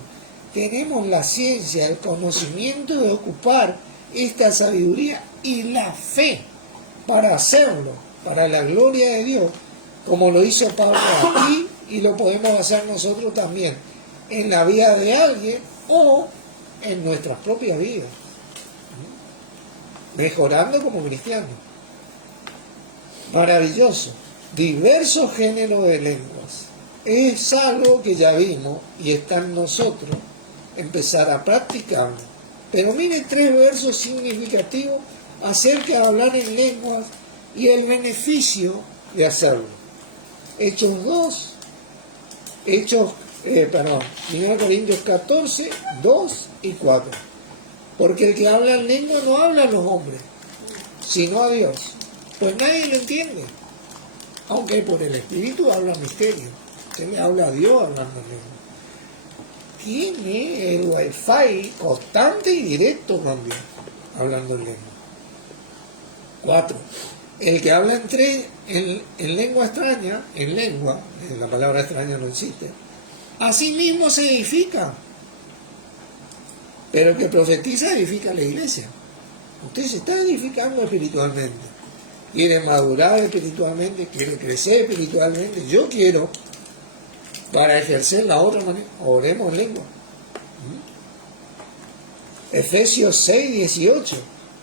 tenemos la ciencia, el conocimiento de ocupar esta sabiduría y la fe para hacerlo, para la gloria de Dios, como lo hizo Pablo aquí y lo podemos hacer nosotros también en la vida de alguien o en nuestras propias vidas, mejorando como cristianos. Maravilloso. Diversos géneros de lenguas. Es algo que ya vimos y está en nosotros empezar a practicarlo. Pero mire 3 versos significativos acerca de hablar en lenguas y el beneficio de hacerlo. Hechos 1 Corintios 14, 2 y 4. Porque el que habla en lengua no habla a los hombres, sino a Dios. Pues nadie lo entiende. Aunque por el Espíritu habla misterio. Usted le habla a Dios hablando en lengua. Tiene el wifi constante y directo con Dios, hablando en lengua. 4. El que habla en lengua extraña, la palabra extraña no existe, así mismo se edifica. Pero el que profetiza edifica la iglesia. Usted se está edificando espiritualmente. Quiere madurar espiritualmente, quiere crecer espiritualmente. Yo quiero, para ejercer la otra manera, oremos en lengua. Efesios 6, 18.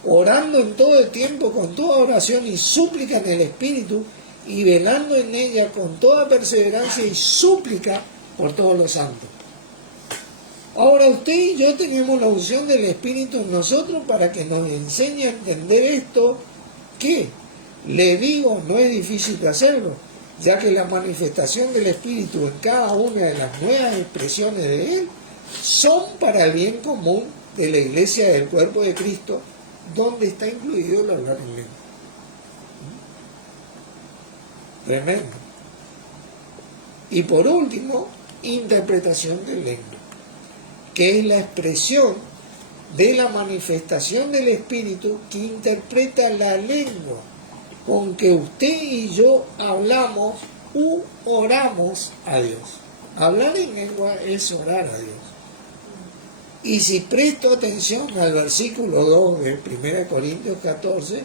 Orando en todo el tiempo con toda oración y súplica en el Espíritu y velando en ella con toda perseverancia y súplica por todos los santos. Ahora usted y yo tenemos la unción del Espíritu en nosotros para que nos enseñe a entender esto, que, le digo, no es difícil de hacerlo, ya que la manifestación del Espíritu en cada una de las nuevas expresiones de Él son para el bien común de la iglesia del cuerpo de Cristo, donde está incluido el hablar en lengua. Tremendo. Y por último, interpretación del lengua, que es la expresión de la manifestación del Espíritu que interpreta la lengua con que usted y yo hablamos u oramos a Dios. Hablar en lengua es orar a Dios. Y si presto atención al versículo 2 de 1 Corintios 14,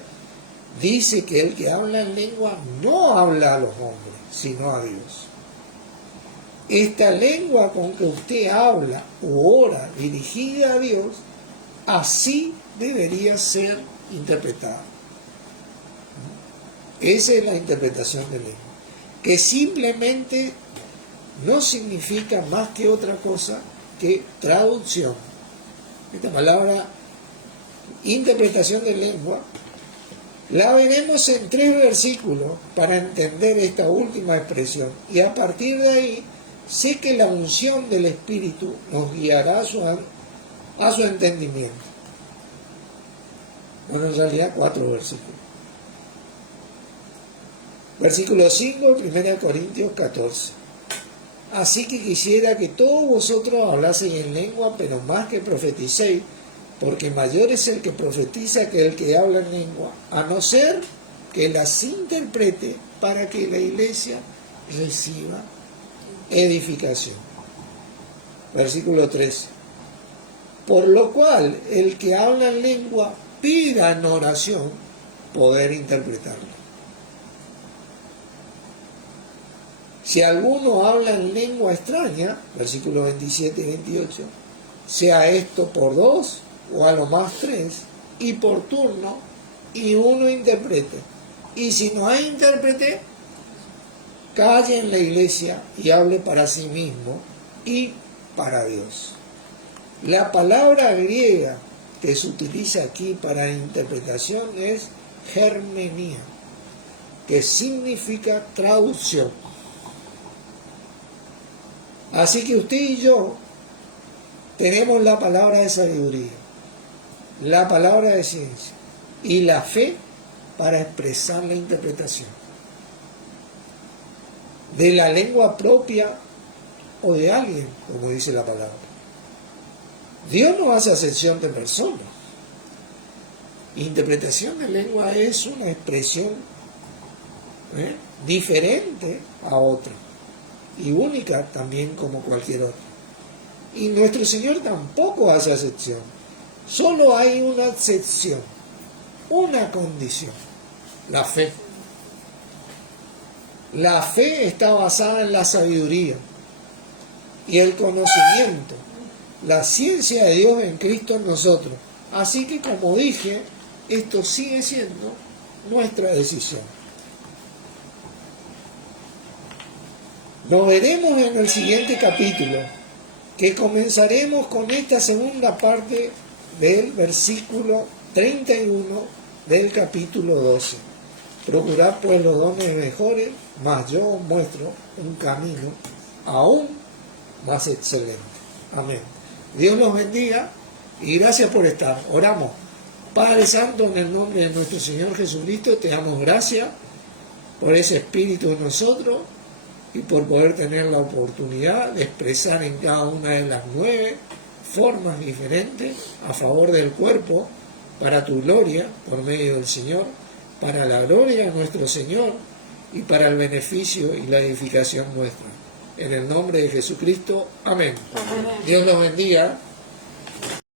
dice que el que habla en lengua no habla a los hombres, sino a Dios. Esta lengua con que usted habla o ora dirigida a Dios, así debería ser interpretada. Esa es la interpretación de lengua, que simplemente no significa más que otra cosa que traducción. Esta palabra interpretación de lengua la veremos en 3 versículos para entender esta última expresión, y a partir de ahí sé que la unción del Espíritu nos guiará a su entendimiento. Bueno, en realidad 4 versículos. Versículo 5, 1 Corintios 14. Así que quisiera que todos vosotros hablaseis en lengua, pero más que profeticéis, porque mayor es el que profetiza que el que habla en lengua, a no ser que las interprete para que la iglesia reciba edificación. Versículo 13. Por lo cual, el que habla en lengua pida en oración poder interpretarlo. Si alguno habla en lengua extraña, versículos 27 y 28, sea esto por 2 o a lo más 3, y por turno, y uno interprete. Y si no hay intérprete, calle en la iglesia y hable para sí mismo y para Dios. La palabra griega que se utiliza aquí para interpretación es germenía, que significa traducción. Así que usted y yo tenemos la palabra de sabiduría, la palabra de ciencia y la fe para expresar la interpretación de la lengua propia o de alguien, como dice la palabra. Dios no hace acepción de personas. Interpretación de lengua es una expresión diferente a otra y única también como cualquier otra. Y nuestro Señor tampoco hace acepción. Solo hay una excepción, una condición: la fe. La fe está basada en la sabiduría y el conocimiento, la ciencia de Dios en Cristo en nosotros. Así que, como dije, esto sigue siendo nuestra decisión. Nos veremos en el siguiente capítulo, que comenzaremos con esta segunda parte del versículo 31 del capítulo 12. Procurad pues los dones mejores, mas yo os muestro un camino aún más excelente. Amén. Dios los bendiga y gracias por estar. Oramos. Padre Santo, en el nombre de nuestro Señor Jesucristo, te damos gracias por ese espíritu en nosotros y por poder tener la oportunidad de expresar en cada una de las 9 formas diferentes a favor del cuerpo, para tu gloria, por medio del Señor, para la gloria de nuestro Señor y para el beneficio y la edificación nuestra. En el nombre de Jesucristo, amén. Amén. Dios los bendiga.